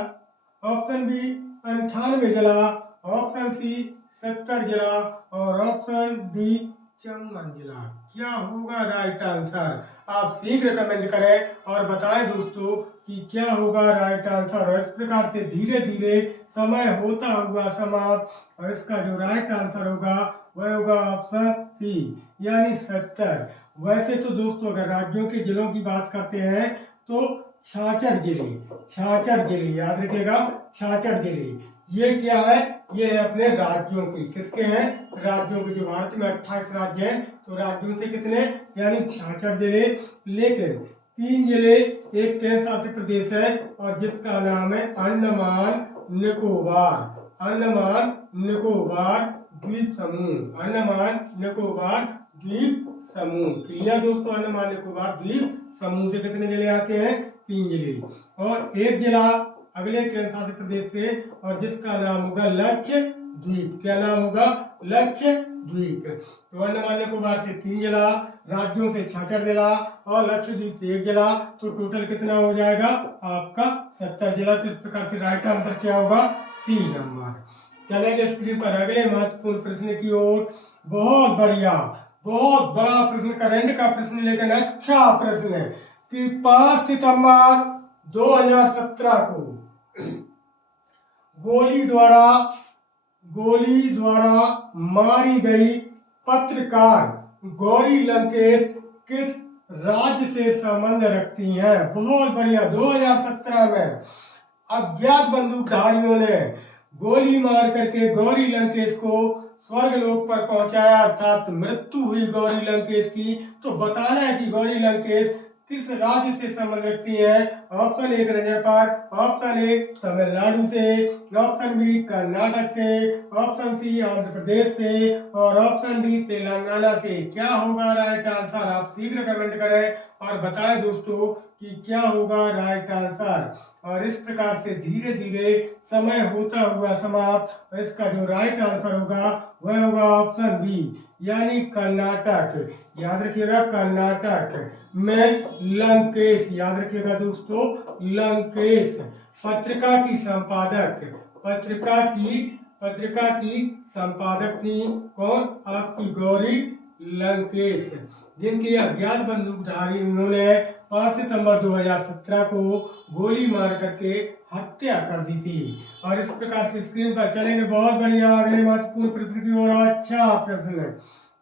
ऑप्शन बी 98 जिला, ऑप्शन सी 70 जिला और ऑप्शन डी 54 जिला। क्या होगा राइट आंसर? आप शीघ्र कमेंट करें और बताएं दोस्तों कि क्या होगा राइट आंसर। और इस प्रकार से धीरे धीरे समय होता हुआ समाप्त, और इसका जो राइट आंसर होगा वह होगा ऑप्शन सी यानी 70। वैसे तो दोस्तों अगर राज्यों के जिलों की बात करते हैं तो 66 जिले याद रखिएगा, 66 जिले। ये क्या है? ये है अपने राज्यों की, किसके हैं? राज्यों के। जो भारत में 28 राज्य हैं तो राज्यों से कितने? यानी 66 जिले। लेकिन 3 जिले एक केंद्र शासित प्रदेश है और जिसका नाम है अंडमान निकोबार द्वीप समूह। अंडमान निकोबार द्वीप समूह। क्लियर दोस्तों? अंडमान निकोबार द्वीप समूह से कितने जिले आते हैं? 3 जिले। और एक जिला अगले केंद्र शासित प्रदेश से, और जिसका नाम होगा लक्षद्वीप। क्या नाम होगा? लक्षद्वीप। तो अंडमान निकोबार से 3 जिला, राज्यों से 66 जिला और लक्षद्वीप से 1 जिला, तो टोटल कितना हो जाएगा आपका? 70 जिला। तो इस प्रकार से राइट आंसर क्या होगा? सी नंबर। चलेंगे स्क्रीन पर अगले महत्वपूर्ण प्रश्न की ओर। बहुत बढ़िया, बहुत बड़ा प्रश्न, करंट का प्रश्न, लेकिन अच्छा प्रश्न है कि 5 सितंबर 2017 को गोली द्वारा मारी गई पत्रकार गौरी लंकेश किस राज्य से संबंध रखती हैं? बहुत बढ़िया। 2017 में अज्ञात बंदूकधारियों ने गोली मार करके गौरी लंकेश को स्वर्गलोक पर पहुंचाया, अर्थात मृत्यु हुई गौरी लंकेश की। तो बताना है कि गौरी लंकेश किस राज्य से संबंध रखती है। ऑप्शन ए नजर पर, ऑप्शन ए तमिलनाडु से, ऑप्शन बी कर्नाटक से, ऑप्शन सी आंध्र प्रदेश से और ऑप्शन डी तेलंगाना से। क्या होगा राइट आंसर? आप शीघ्र कमेंट करें और बताएं दोस्तों कि क्या होगा राइट आंसर। और इस प्रकार से धीरे धीरे समय होता हुआ समाप्त। इसका जो राइट आंसर होगा वह होगा ऑप्शन बी, यानी कर्नाटक। याद रखिएगा, कर्नाटक में लंकेश, याद रखिएगा दोस्तों, लंकेश पत्रिका की संपादक, पत्रिका की संपादक थी कौन? आपकी गौरी लंकेश, जिनकी अज्ञात बंदूकधारियों ने 5 सितंबर 2017 को गोली मार करके हत्या कर दी थी। और इस प्रकार से स्क्रीन पर चलेंगे। बहुत बढ़िया, अगले महत्वपूर्ण प्रश्न की ओर। अच्छा प्रश्न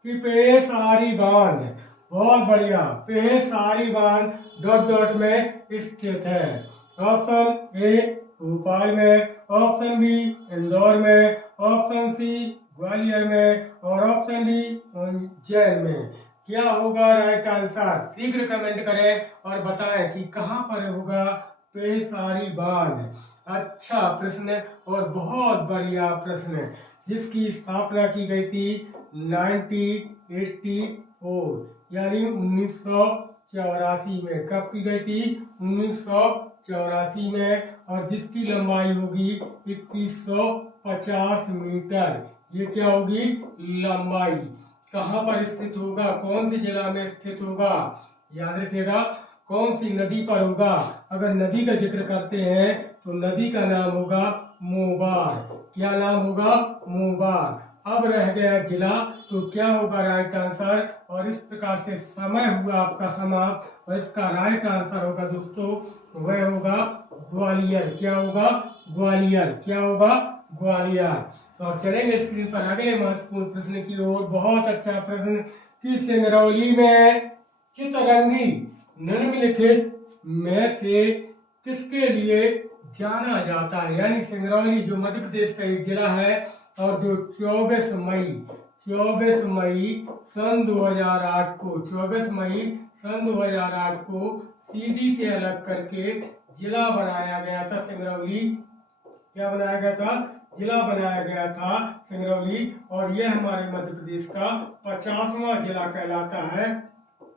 कि पेशारी बांध, बहुत बढ़िया, पेशारी बांध डॉट डॉट में स्थित है। ऑप्शन ए भोपाल में, ऑप्शन बी इंदौर में, ऑप्शन सी ग्वालियर में और ऑप्शन डी उज्जैन में। क्या होगा राइट आंसर? शीघ्र कमेंट करें और बताएं कि कहां पर होगा पेशारी बांध। अच्छा प्रश्न और बहुत बढ़िया प्रश्न, जिसकी स्थापना की गई थी 1984, यानी 1984 में। कब की गई थी? 1984 में। और जिसकी लंबाई होगी 2150 मीटर। ये क्या होगी? लंबाई। कहाँ पर स्थित होगा? कौन सी जिला में स्थित होगा? याद रखिएगा, कौन सी नदी पर होगा? अगर नदी का जिक्र करते हैं तो नदी का नाम होगा मोबार। क्या नाम होगा? मोबार। अब रह गया जिला, तो क्या होगा राइट आंसर? और इस प्रकार से समय हुआ आपका समाप्त। और इसका राइट आंसर होगा दोस्तों, वह होगा ग्वालियर। क्या होगा? ग्वालियर। क्या होगा? ग्वालियर। और चलेंगे स्क्रीन पर अगले महत्वपूर्ण प्रश्न की ओर। बहुत अच्छा प्रश्न कि सिंगरौली में चितरंगी निम्नलिखित में से किसके लिए जाना जाता है? यानी सिंगरौली जो मध्य प्रदेश का एक जिला है और जो 24 मई सन 2008 को, 24 मई सन 2008 को सीधी से अलग करके जिला बनाया गया था सिंगरौली। क्या बनाया गया था? जिला बनाया गया था सिंगरौली। और यह हमारे मध्य प्रदेश का 50वां जिला कहलाता है।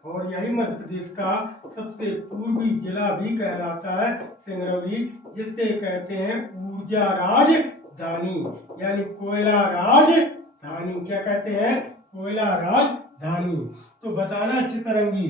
और यही मध्य प्रदेश का सबसे पूर्वी जिला भी कहलाता है सिंगरौली, जिससे कहते हैं ऊर्जा राजधानी, यानी कोयला राजधानी। क्या कहते हैं? कोयला राजधानी। तो बताना चितरंगी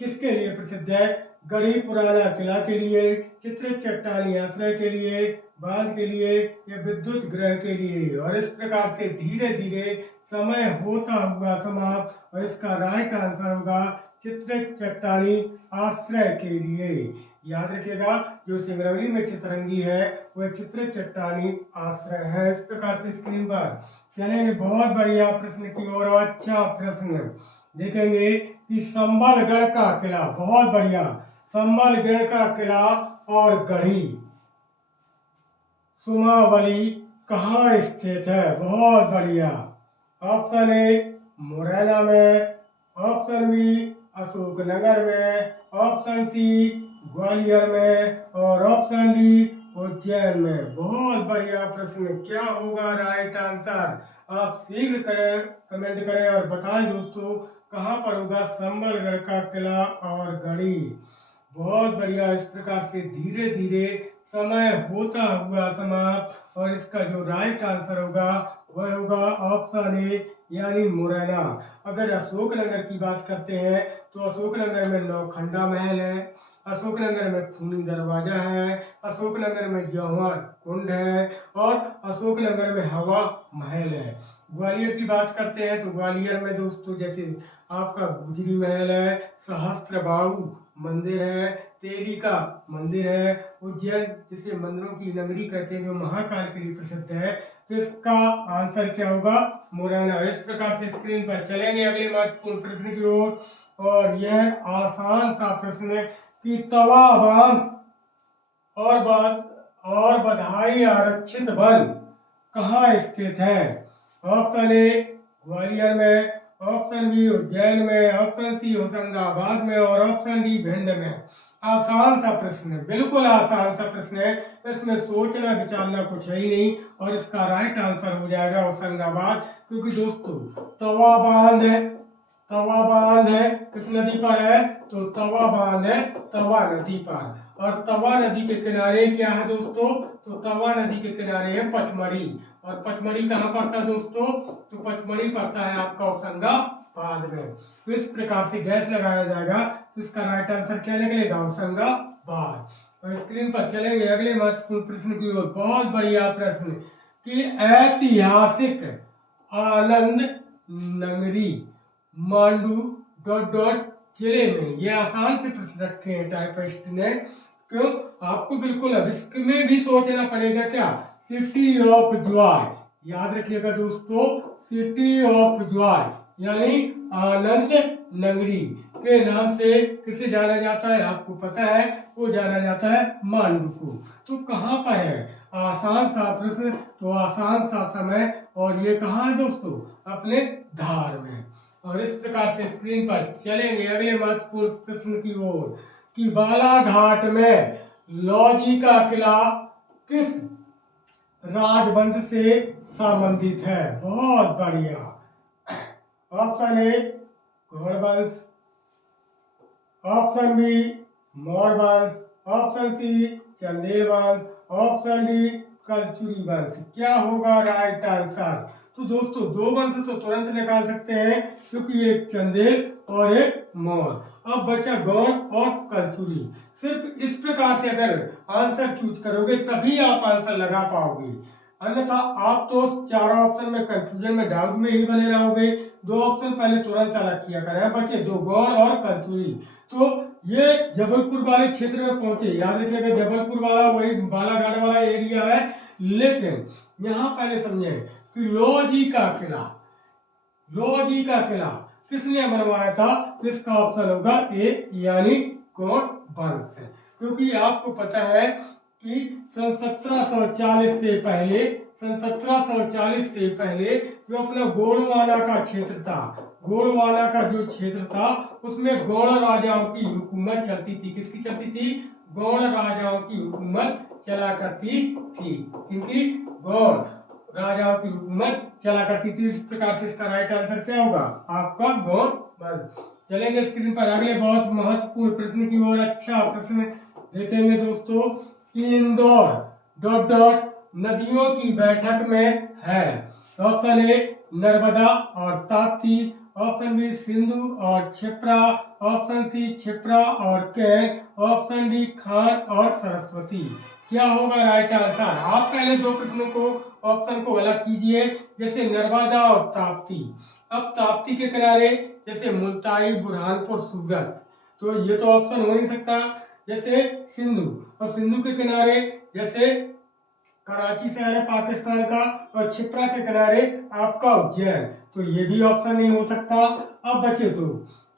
किसके लिए प्रसिद्ध है? गढ़ी पुराना किला के लिए, चित्रित चट्टानी आश्रय के लिए, बांध के लिए या विद्युत ग्रह के लिए। और इस प्रकार से धीरे धीरे समय होता हुआ समाप्त। और इसका राइट आंसर होगा चित्रित चट्टानी आश्रय के लिए। याद रखिएगा, जो सिंगरौली में चितरंगी है वह चित्रित चट्टानी आश्रय है। इस प्रकार से स्क्रीन पर चलेंगे। बहुत बढ़िया प्रश्न की ओर। अच्छा प्रश्न देखेंगे कि संबलगढ़ का किला, बहुत बढ़िया, संबलगढ़ का किला और गढ़ी सुमावली कहाँ स्थित है? बहुत बढ़िया। ऑप्शन ए मुरैना में, ऑप्शन बी अशोकनगर में, ऑप्शन सी ग्वालियर में और ऑप्शन डी उज्जैन में। बहुत बढ़िया प्रश्न। क्या होगा राइट आंसर? आप शीघ्र करें, कमेंट करें और बताएं दोस्तों कहाँ पर होगा संबलगढ़ का किला और गढ़ी। बहुत बढ़िया। इस प्रकार से धीरे धीरे समय होता हुआ समाप्त। और इसका जो राइट आंसर होगा वह होगा ऑप्शन ए, यानी मुरैना। अगर अशोकनगर की बात करते हैं तो अशोकनगर में नौखंडा महल है, अशोकनगर में खूनी दरवाजा है, अशोकनगर में जौहर कुंड है और अशोकनगर में हवा महल है। ग्वालियर की बात करते हैं तो ग्वालियर में दोस्तों जैसे आपका गुजरी महल है, सहस्त्रबाहु मंदिर है, तेली का मंदिर है, उज्जैन जिसे मंदिरों की नगरी कहते हैं जो महाकाल के लिए प्रसिद्ध है। तो इसका आंसर क्या होगा? मुरैना। इस प्रकार से स्क्रीन पर चलेंगे अगले महत्वपूर्ण प्रश्न की ओर। और यह आसान सा प्रश्न है कि तवा बांध और बात और बधाई आरक्षित वन कहाँ स्थित है? ऑप्शन ए ग्वालियर में, ऑप्शन बी उज्जैन में, ऑप्शन सी होशंगाबाद में और ऑप्शन डी भिंड में। आसान सा प्रश्न है, बिल्कुल आसान सा प्रश्न है, इसमें सोचना विचारना कुछ है ही नहीं और इसका राइट आंसर हो जाएगा होशंगाबाद। क्योंकि दोस्तों तवा बांध है, तवा बांध है किस नदी पर है? तो तवा बांध है तवा नदी पर। और तवा नदी के किनारे क्या है दोस्तों? तो तवा नदी के किनारे है पचमढ़ी। और पचमढ़ी कहाँ पड़ता है दोस्तों? तो पचमढ़ी पड़ता है आपका होशंगाबाद में। तो इस प्रकार से गैस लगाया जाएगा तो इसका राइट आंसर क्या निकलेगा? होशंगाबाद। और स्क्रीन पर चलेंगे अगले महत्वपूर्ण प्रश्न की ओर। बहुत बढ़िया प्रश्न कि ऐतिहासिक आनंद नगरी मांडू डॉट डॉट जिले में, ये आसान से प्रश्न रखे हैं टाइपिस्ट ने। क्यों? आपको बिल्कुल अब इसमें भी सोचना पड़ेगा क्या? सिटी ऑफ जॉय, याद रखिएगा दोस्तों, सिटी ऑफ जॉय यानी आनंद नगरी के नाम से किसे जाना जाता है? आपको पता है, वो जाना जाता है मांडू को। तो कहाँ पर है? आसान सा प्रश्न, तो आसान सा समय, और ये कहाँ है दोस्तों? अपने धार में। और इस प्रकार से स्क्रीन पर चलेंगे अगले महत्वपूर्ण प्रश्न की ओर कि बालाघाट में लौजी का किला किस राजवंश से संबंधित है? बहुत बढ़िया। ऑप्शन ए गौड़ वंश, ऑप्शन बी मौर्य वंश, ऑप्शन सी चंदेल वंश, ऑप्शन डी कलचुरी वंश। क्या होगा राइट आंसर? तो दोस्तों दो वंश तो तुरंत निकाल सकते हैं क्योंकि एक चंदेल और एक मौर्य। अब बचा गौड़ और कलचुरी। सिर्फ इस प्रकार से अगर आंसर चूज करोगे तभी आप आंसर लगा पाओगे, अन्यथा आप तो चारों ऑप्शन में कंफ्यूजन में डाउट में ही बने रहोगे। दो ऑप्शन पहले तुरंत अलग किया करें। बचे दो, गौड़ और कलचुरी। तो ये जबलपुर वाले क्षेत्र में पहुंचे, याद रखिएगा जबलपुर वाला वही बालाघाट वाला एरिया है। लेकिन यहाँ पहले समझे कि लौजी का किला, लौजी का किला किसने बनवाया था? तो इसका ऑप्शन होगा ए यानी गौड़ वंश। क्योंकि आपको पता है कि सन 1740 से पहले, सन 1740 से पहले जो अपना गोंडवाना का क्षेत्र था, गोंडवाना का जो क्षेत्र था उसमें गौड़ राजाओं की हुकूमत चलती थी। किसकी चलती थी? गौड़ राजाओं की हुकूमत चला करती थी। क्योंकि गौड़ राजाओं की हुकूमत चला करती थी। इस प्रकार से इसका राइट आंसर क्या होगा? आपका गौड़ वंश। चलेंगे स्क्रीन पर अगले बहुत महत्वपूर्ण प्रश्न की ओर। अच्छा प्रश्न देखेंगे दोस्तों कि इंदौर डॉट डॉट नदियों की बैठक में है। ऑप्शन ए नर्मदा और ताप्ती, ऑप्शन बी सिंधु और क्षिप्रा, ऑप्शन सी क्षिप्रा और कैन, ऑप्शन डी खान और सरस्वती। क्या होगा राइट आंसर? आप पहले दो प्रश्नों को, ऑप्शन को अलग कीजिए, जैसे नर्मदा और ताप्ती। अब ताप्ती के किनारे जैसे मुल्ताई, बुरहानपुर, सूरत, तो ये तो ऑप्शन हो नहीं सकता। जैसे सिंधु, और सिंधु के किनारे जैसे कराची शहर है पाकिस्तान का, और क्षिप्रा के किनारे आपका उज्जैन, तो ये भी ऑप्शन नहीं हो सकता। अब बचे दो,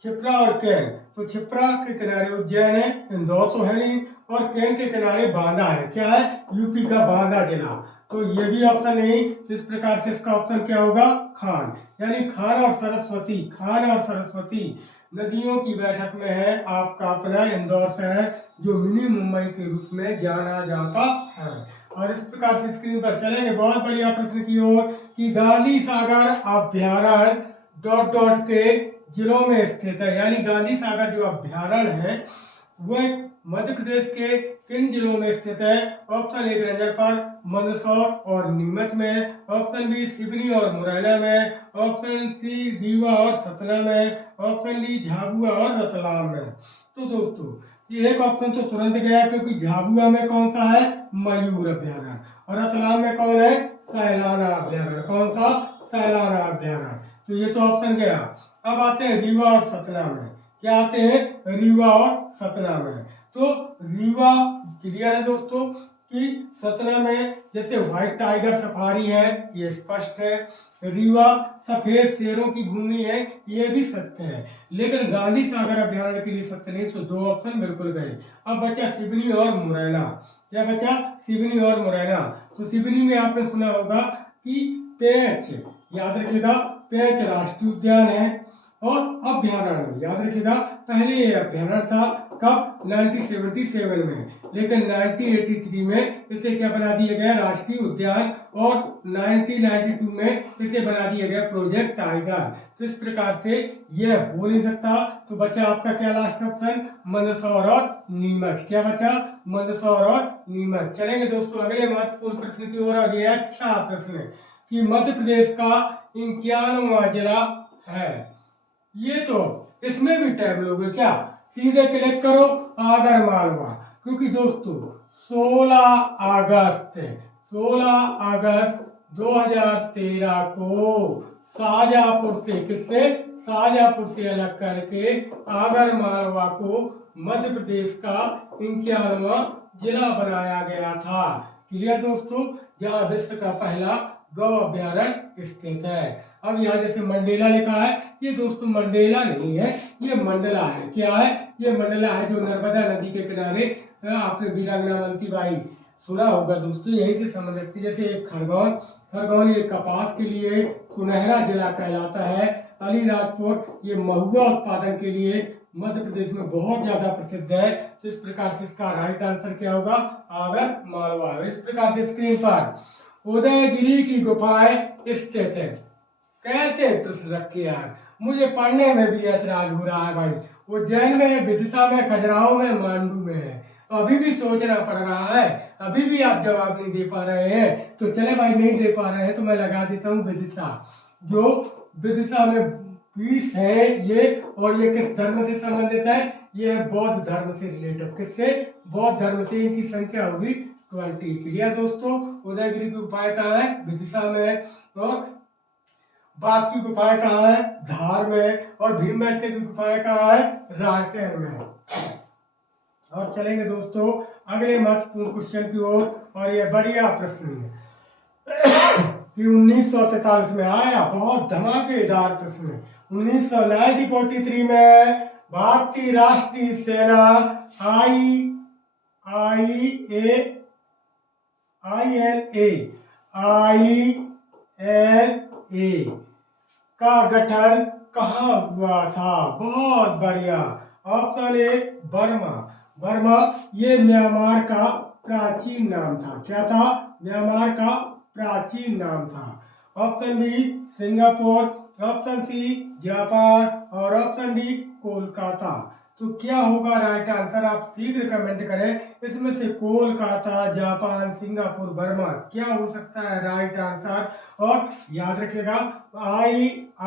क्षिप्रा और कैन। तो क्षिप्रा के किनारे उज्जैन है, इंदौर तो है नहीं, और कैन के किनारे बांदा है। क्या है? यूपी का बांदा जिला, तो ये भी ऑप्शन नहीं। तो इस प्रकार से इसका ऑप्शन क्या होगा? खान, यानी खान और सरस्वती, खान और सरस्वती नदियों की बैठक में है आपका अपना इंदौर शहर, जो मिनी मुंबई के रूप में जाना जाता है। और इस प्रकार से स्क्रीन पर चलेंगे बहुत बढ़िया प्रश्न की ओर कि गांधी सागर अभ्यारण्य डॉट डॉट के जिलों में स्थित है। यानी गांधी सागर जो अभ्यारण्य है वह मध्य प्रदेश के किन जिलों में स्थित है? ऑप्शन ए रंजनपाल, मंदसौर और नीमच में, ऑप्शन बी सिवनी और मुरैना में, ऑप्शन सी रीवा और सतना में, ऑप्शन डी झाबुआ और रतलाम में। तो दोस्तों ये एक ऑप्शन तो तुरंत गया क्योंकि झाबुआ में कौन सा है? मयूर अभ्यारण्य, और रतलाम में कौन है? सैलाना अभ्यारण्य। कौन सा? सैलाना अभ्यारण्य, तो ये तो ऑप्शन गया। अब आते हैं रीवा और सतना में। क्या आते हैं? रीवा और सतना में। तो रीवा क्लियर है दोस्तों कि सतना में जैसे व्हाइट टाइगर सफारी है, ये स्पष्ट है। रीवा सफेद शेरों की भूमि है, ये भी सत्य है। लेकिन गांधी सागर अभ्यारण्य के लिए सत्य नहीं, तो दो ऑप्शन बिल्कुल गए। अब बचा सिवनी और मुरैना। क्या बचा? सिवनी और मुरैना। तो सिवनी में आपने सुना होगा कि पेंच, याद रखिएगा, पेंच राष्ट्रीय उद्यान है और अभ्यारण्य, याद रखिएगा, पहले ये अभ्यारण्य था, कब? 1977 में, लेकिन 1983 में इसे क्या बना दिया गया? राष्ट्रीय उद्यान, और 1992 में इसे बना दिया गया प्रोजेक्ट टाइगर। तो इस प्रकार से यह हो नहीं सकता। तो बचा आपका क्या लास्ट ऑप्शन? मंदसौर और नीमच। क्या बचा? मंदसौर और नीमच। चलेंगे दोस्तों अगले महत्वपूर्ण प्रश्न की ओर, और ये अच्छा प्रश्न है कि मध्य प्रदेश का 51वां जिला है। ये तो इसमें भी टैब लोगे क्या? सीधे क्लिक करो आगर मालवा, क्योंकि दोस्तों 16 अगस्त 2013 को शाहजहांपुर से, किससे? शाहजहांपुर से अलग करके आगर मालवा को मध्य प्रदेश का 51वां जिला बनाया गया था। क्लियर दोस्तों? जहाँ विश्व का पहला गौ अभ्यारण्य स्थित है। अब यहाँ जैसे मंडेला लिखा है, ये दोस्तों मंडेला नहीं है, ये मंडला है। क्या है? ये मंडला है, जो नर्मदा नदी के किनारे, आपने वीरांगना बंसीबाई सुना होगा दोस्तों, यही से संबंध रखती है। जैसे एक खरगोन ये कपास के लिए सुनहरा जिला कहलाता है। अलीराजपुर ये महुआ उत्पादन के लिए मध्य प्रदेश में बहुत ज्यादा प्रसिद्ध है। तो इस प्रकार से इसका राइट आंसर क्या होगा? आगर मालवा। इस प्रकार से स्क्रीन पर उदयगिरी की गुफाएं स्थित है। कैसे प्रश्न रखे यार, मुझे पढ़ने में भी ऐतराज हो रहा है भाई। उज्जैन में, विदिशा में, खजुराहो में, मांडू में है। अभी भी सोचना पड़ रहा है, अभी भी आप जवाब नहीं दे पा रहे हैं। तो चले भाई, नहीं दे पा रहे हैं तो मैं लगा देता हूँ विदिशा। जो विदिशा में पीस है ये, और ये किस धर्म से संबंधित है? ये है बौद्ध धर्म से रिलेटेड। किससे? बौद्ध धर्म से। इनकी संख्या होगी 20। क्लियर दोस्तों? उदयगिरी की गुफाएं कहाँ है? विदिशा में है। और बाघ की गुफाएं कहाँ है? धार में। और भीमबेटका की गुफाएं कहाँ है? रायसेन में। और चलेंगे दोस्तों अगले महत्वपूर्ण क्वेश्चन की ओर, और यह बढ़िया प्रश्न है कि 1943 में आया, बहुत धमाकेदार प्रश्न है। 1943 में भारतीय राष्ट्रीय सेना INA का गठन कहाँ हुआ था? बहुत बढ़िया। ऑप्शन ए बर्मा, ये म्यांमार का प्राचीन नाम था। क्या था? म्यांमार का प्राचीन नाम था। Option B Singapore, option C Japan, और ऑप्शन डी कोलकाता। तो क्या होगा राइट आंसर? आप शीघ्र कमेंट करें। इसमें से कोलकाता, जापान, सिंगापुर, बर्मा, क्या हो सकता है राइट आंसर? और याद रखिएगा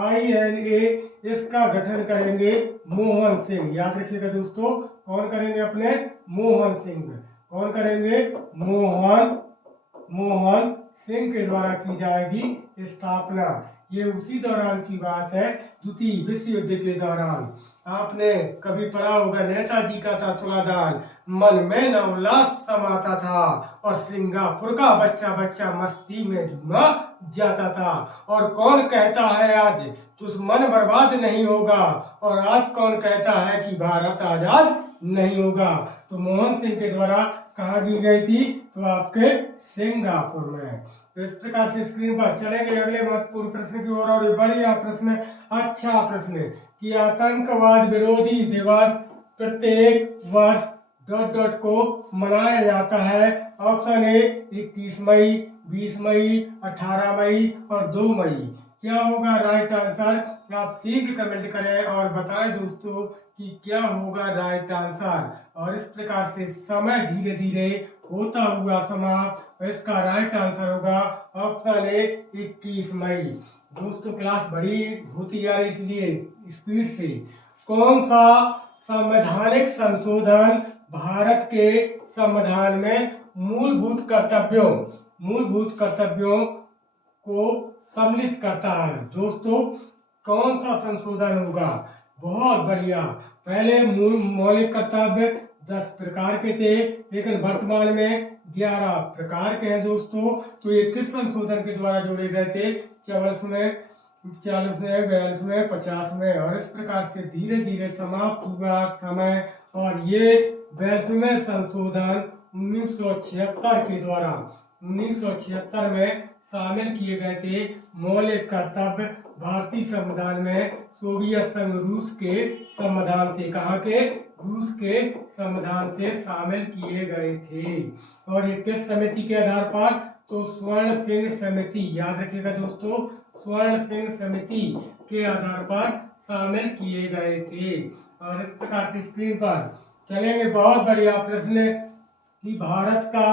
INA इसका गठन करेंगे मोहन सिंह। याद रखिएगा दोस्तों, कौन करेंगे? अपने मोहन सिंह। कौन करेंगे? मोहन सिंह के द्वारा की जाएगी स्थापना। ये उसी दौरान की बात है, द्वितीय विश्व युद्ध के दौरान। आपने कभी पढ़ा होगा, नेताजी का था तुलादान, मन में न उल्लास समाता था, और सिंगापुर का बच्चा बच्चा मस्ती में झूमा जाता था। और कौन कहता है आज दुश्मन बर्बाद नहीं होगा, और आज कौन कहता है कि भारत आजाद नहीं होगा? तो मोहन सिंह के द्वारा कहाँ दी गई थी? तो आपके सिंगापुर में। तो इस प्रकार से स्क्रीन पर चलेंगे अगले महत्वपूर्ण प्रश्न की ओर, और ये बढ़िया प्रश्न, अच्छा प्रश्न कि आतंकवाद विरोधी दिवस प्रत्येक वर्ष ... को मनाया जाता है। ऑप्शन ए 21 मई, 20 मई, 18 मई और 2 मई। क्या होगा राइट आंसर? आप शीघ्र कमेंट करें और बताएं दोस्तों कि क्या होगा राइट आंसर। और इस प्रकार से समय धीरे धीरे होता हुआ समाप्त। इसका राइट आंसर होगा ऑप्शन ए 21 मई। दोस्तों क्लास बड़ी होती जा रही, इसलिए स्पीड से। कौन सा संवैधानिक संशोधन भारत के संविधान में मूलभूत कर्तव्यों को सम्मिलित करता है? दोस्तों कौन सा संशोधन होगा? बहुत बढ़िया। पहले मौलिक कर्तव्य 10 प्रकार के थे, लेकिन वर्तमान में 11 प्रकार के हैं दोस्तों। तो ये किस संशोधन के द्वारा जोड़े गए थे? 44 में, 42 में, 42 में, 50 में। और इस प्रकार से धीरे धीरे समाप्त हुआ समय, और ये 42वें संशोधन 1976 के द्वारा 1976 में शामिल किए गए थे। मौलिक कर्तव्य भारतीय संविधान में सोवियत संघ रूस के संविधान से, कहाँ के, रूस के संविधान से शामिल किए गए थे। और ये किस समिति के आधार पर, तो स्वर्ण सिंह समिति, याद रखिएगा दोस्तों, स्वर्ण सिंह समिति के आधार पर शामिल किए गए थे। और इस प्रकार से स्क्रीन पर चलेंगे। बहुत बढ़िया प्रश्न कि भारत का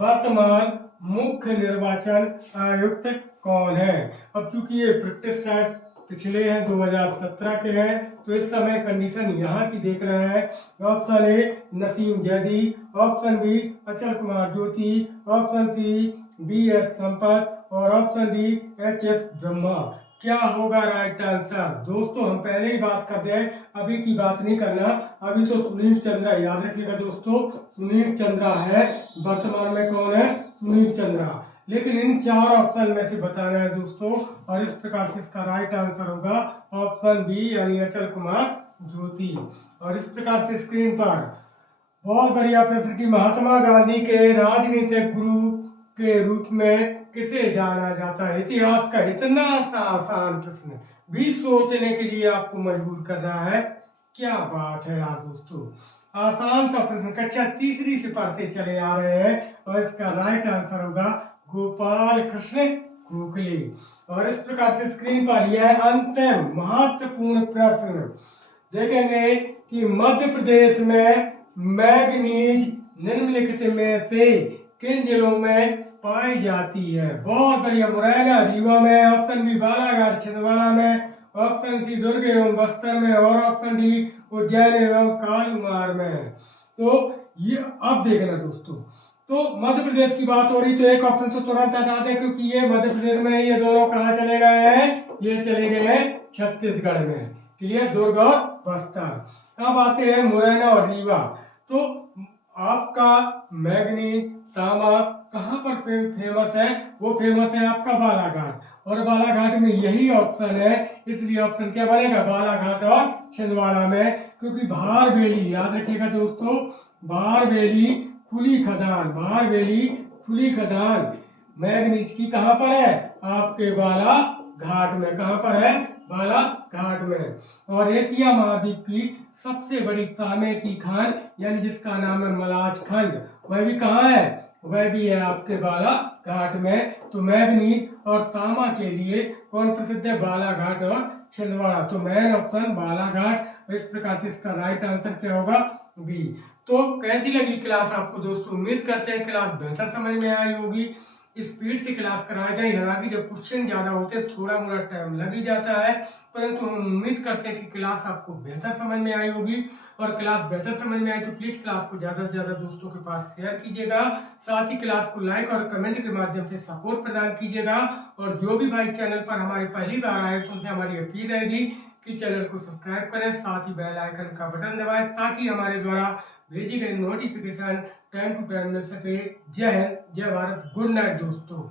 वर्तमान मुख्य निर्वाचन आयुक्त कौन है। अब चूंकि ये प्रैक्टिस सेट पिछले हैं 2017 के हैं, तो इस समय कंडीशन यहाँ की देख रहे हैं। Option A Naseem Zaidi, option B Achal Kumar Jyoti, option C B S Sampath और option D H S Brahma. क्या होगा राइट आंसर? दोस्तों हम पहले ही बात करते हैं, अभी की बात नहीं करना। अभी तो सुनील चंद्रा, याद रखिएगा दोस्तों, सुनील चंद्रा है वर्तमान में। कौन है? सुनील चंद्रा। लेकिन इन चार ऑप्शन में से बताना है दोस्तों, और इस प्रकार से इसका राइट आंसर होगा ऑप्शन बी यानी अचल कुमार ज्योति। और इस प्रकार से स्क्रीन पर बहुत बढ़िया प्रश्न की महात्मा गांधी के राजनीतिक गुरु के रूप में किसे जाना जाता है। इतिहास का इतना सा आसान प्रश्न भी सोचने के लिए आपको मजबूर कर रहा है। क्या बात है यार दोस्तों, आसान सा प्रश्न, कक्षा तीसरी से पढ़ते चले आ रहे हैं। और इसका राइट आंसर होगा गोपाल कृष्ण गोखले। और इस प्रकार से स्क्रीन पर यह अंतिम महत्वपूर्ण प्रश्न देखेंगे कि मध्य प्रदेश में मैग्नीज निम्नलिखित में से किन जिलों में पाई जाती है। बहुत बढ़िया, मुरैना रीवा में, ऑप्शन बी बालाघाट छिंदवाड़ा में, ऑप्शन सी दुर्ग एवं बस्तर में और ऑप्शन डी उज्जैन एवं कालूमार में। तो ये अब देखना दोस्तों, तो मध्य प्रदेश की बात हो रही, तो एक ऑप्शन तो तुरंत हटा दें क्योंकि ये मध्य प्रदेश में नहीं, ये दोनों कहाँ चले गए हैं, ये चले गए हैं छत्तीसगढ़ में। क्लियर, दुर्ग और बस्तर। अब आते हैं मुरैना और रीवा। तो आपका मैग्नीज तांबा कहाँ पर फेमस है, वो फेमस है आपका बालाघाट। और बालाघाट में यही ऑप्शन है, इसलिए ऑप्शन क्या बनेगा, बालाघाट और छिंदवाड़ा में। क्योंकि भारवेली, याद रखिएगा दोस्तों, भारवेली खुली खदान, भारवेली खुली खदान मैग्नीज की कहाँ पर है, आपके बालाघाट में। कहाँ पर है, बालाघाट में। और एशिया महाद्वीप की सबसे बड़ी तांबे की खान यानी जिसका नाम है मलाज खंड, वह भी कहाँ है, वह भी है आपके बालाघाट में। तो मैग्नीज और तांबा के लिए कौन प्रसिद्ध है, बालाघाट और छिंदवाड़ा। तो मेन ऑप्शन बालाघाट। इस प्रकार से इसका राइट आंसर क्या होगा, बी। तो कैसी लगी क्लास आपको दोस्तों? उम्मीद करते हैं क्लास बेहतर समझ में आई होगी। स्पीड से क्लास कराई गई, हालांकि जब क्वेश्चन ज्यादा होते हैं थोड़ा मोड़ा टाइम लग ही जाता है, परंतु हम उम्मीद करते हैं कि क्लास आपको बेहतर समझ में आई होगी। और क्लास बेहतर समझ में आई तो प्लीज क्लास को ज्यादा से ज्यादा दोस्तों के पास शेयर कीजिएगा। साथ ही क्लास को लाइक और कमेंट के माध्यम से सपोर्ट प्रदान कीजिएगा। और जो भी भाई चैनल पर हमारी पहली बार आए तो उनसे हमारी अपील रहेगी कि चैनल को सब्सक्राइब करें, साथ ही बेल आइकन का बटन दबाएं ताकि हमारे द्वारा भेजी गई नोटिफिकेशन टाइम टू टाइम मिल सके। जय हिंद, जय भारत, गुड नाइट दोस्तों।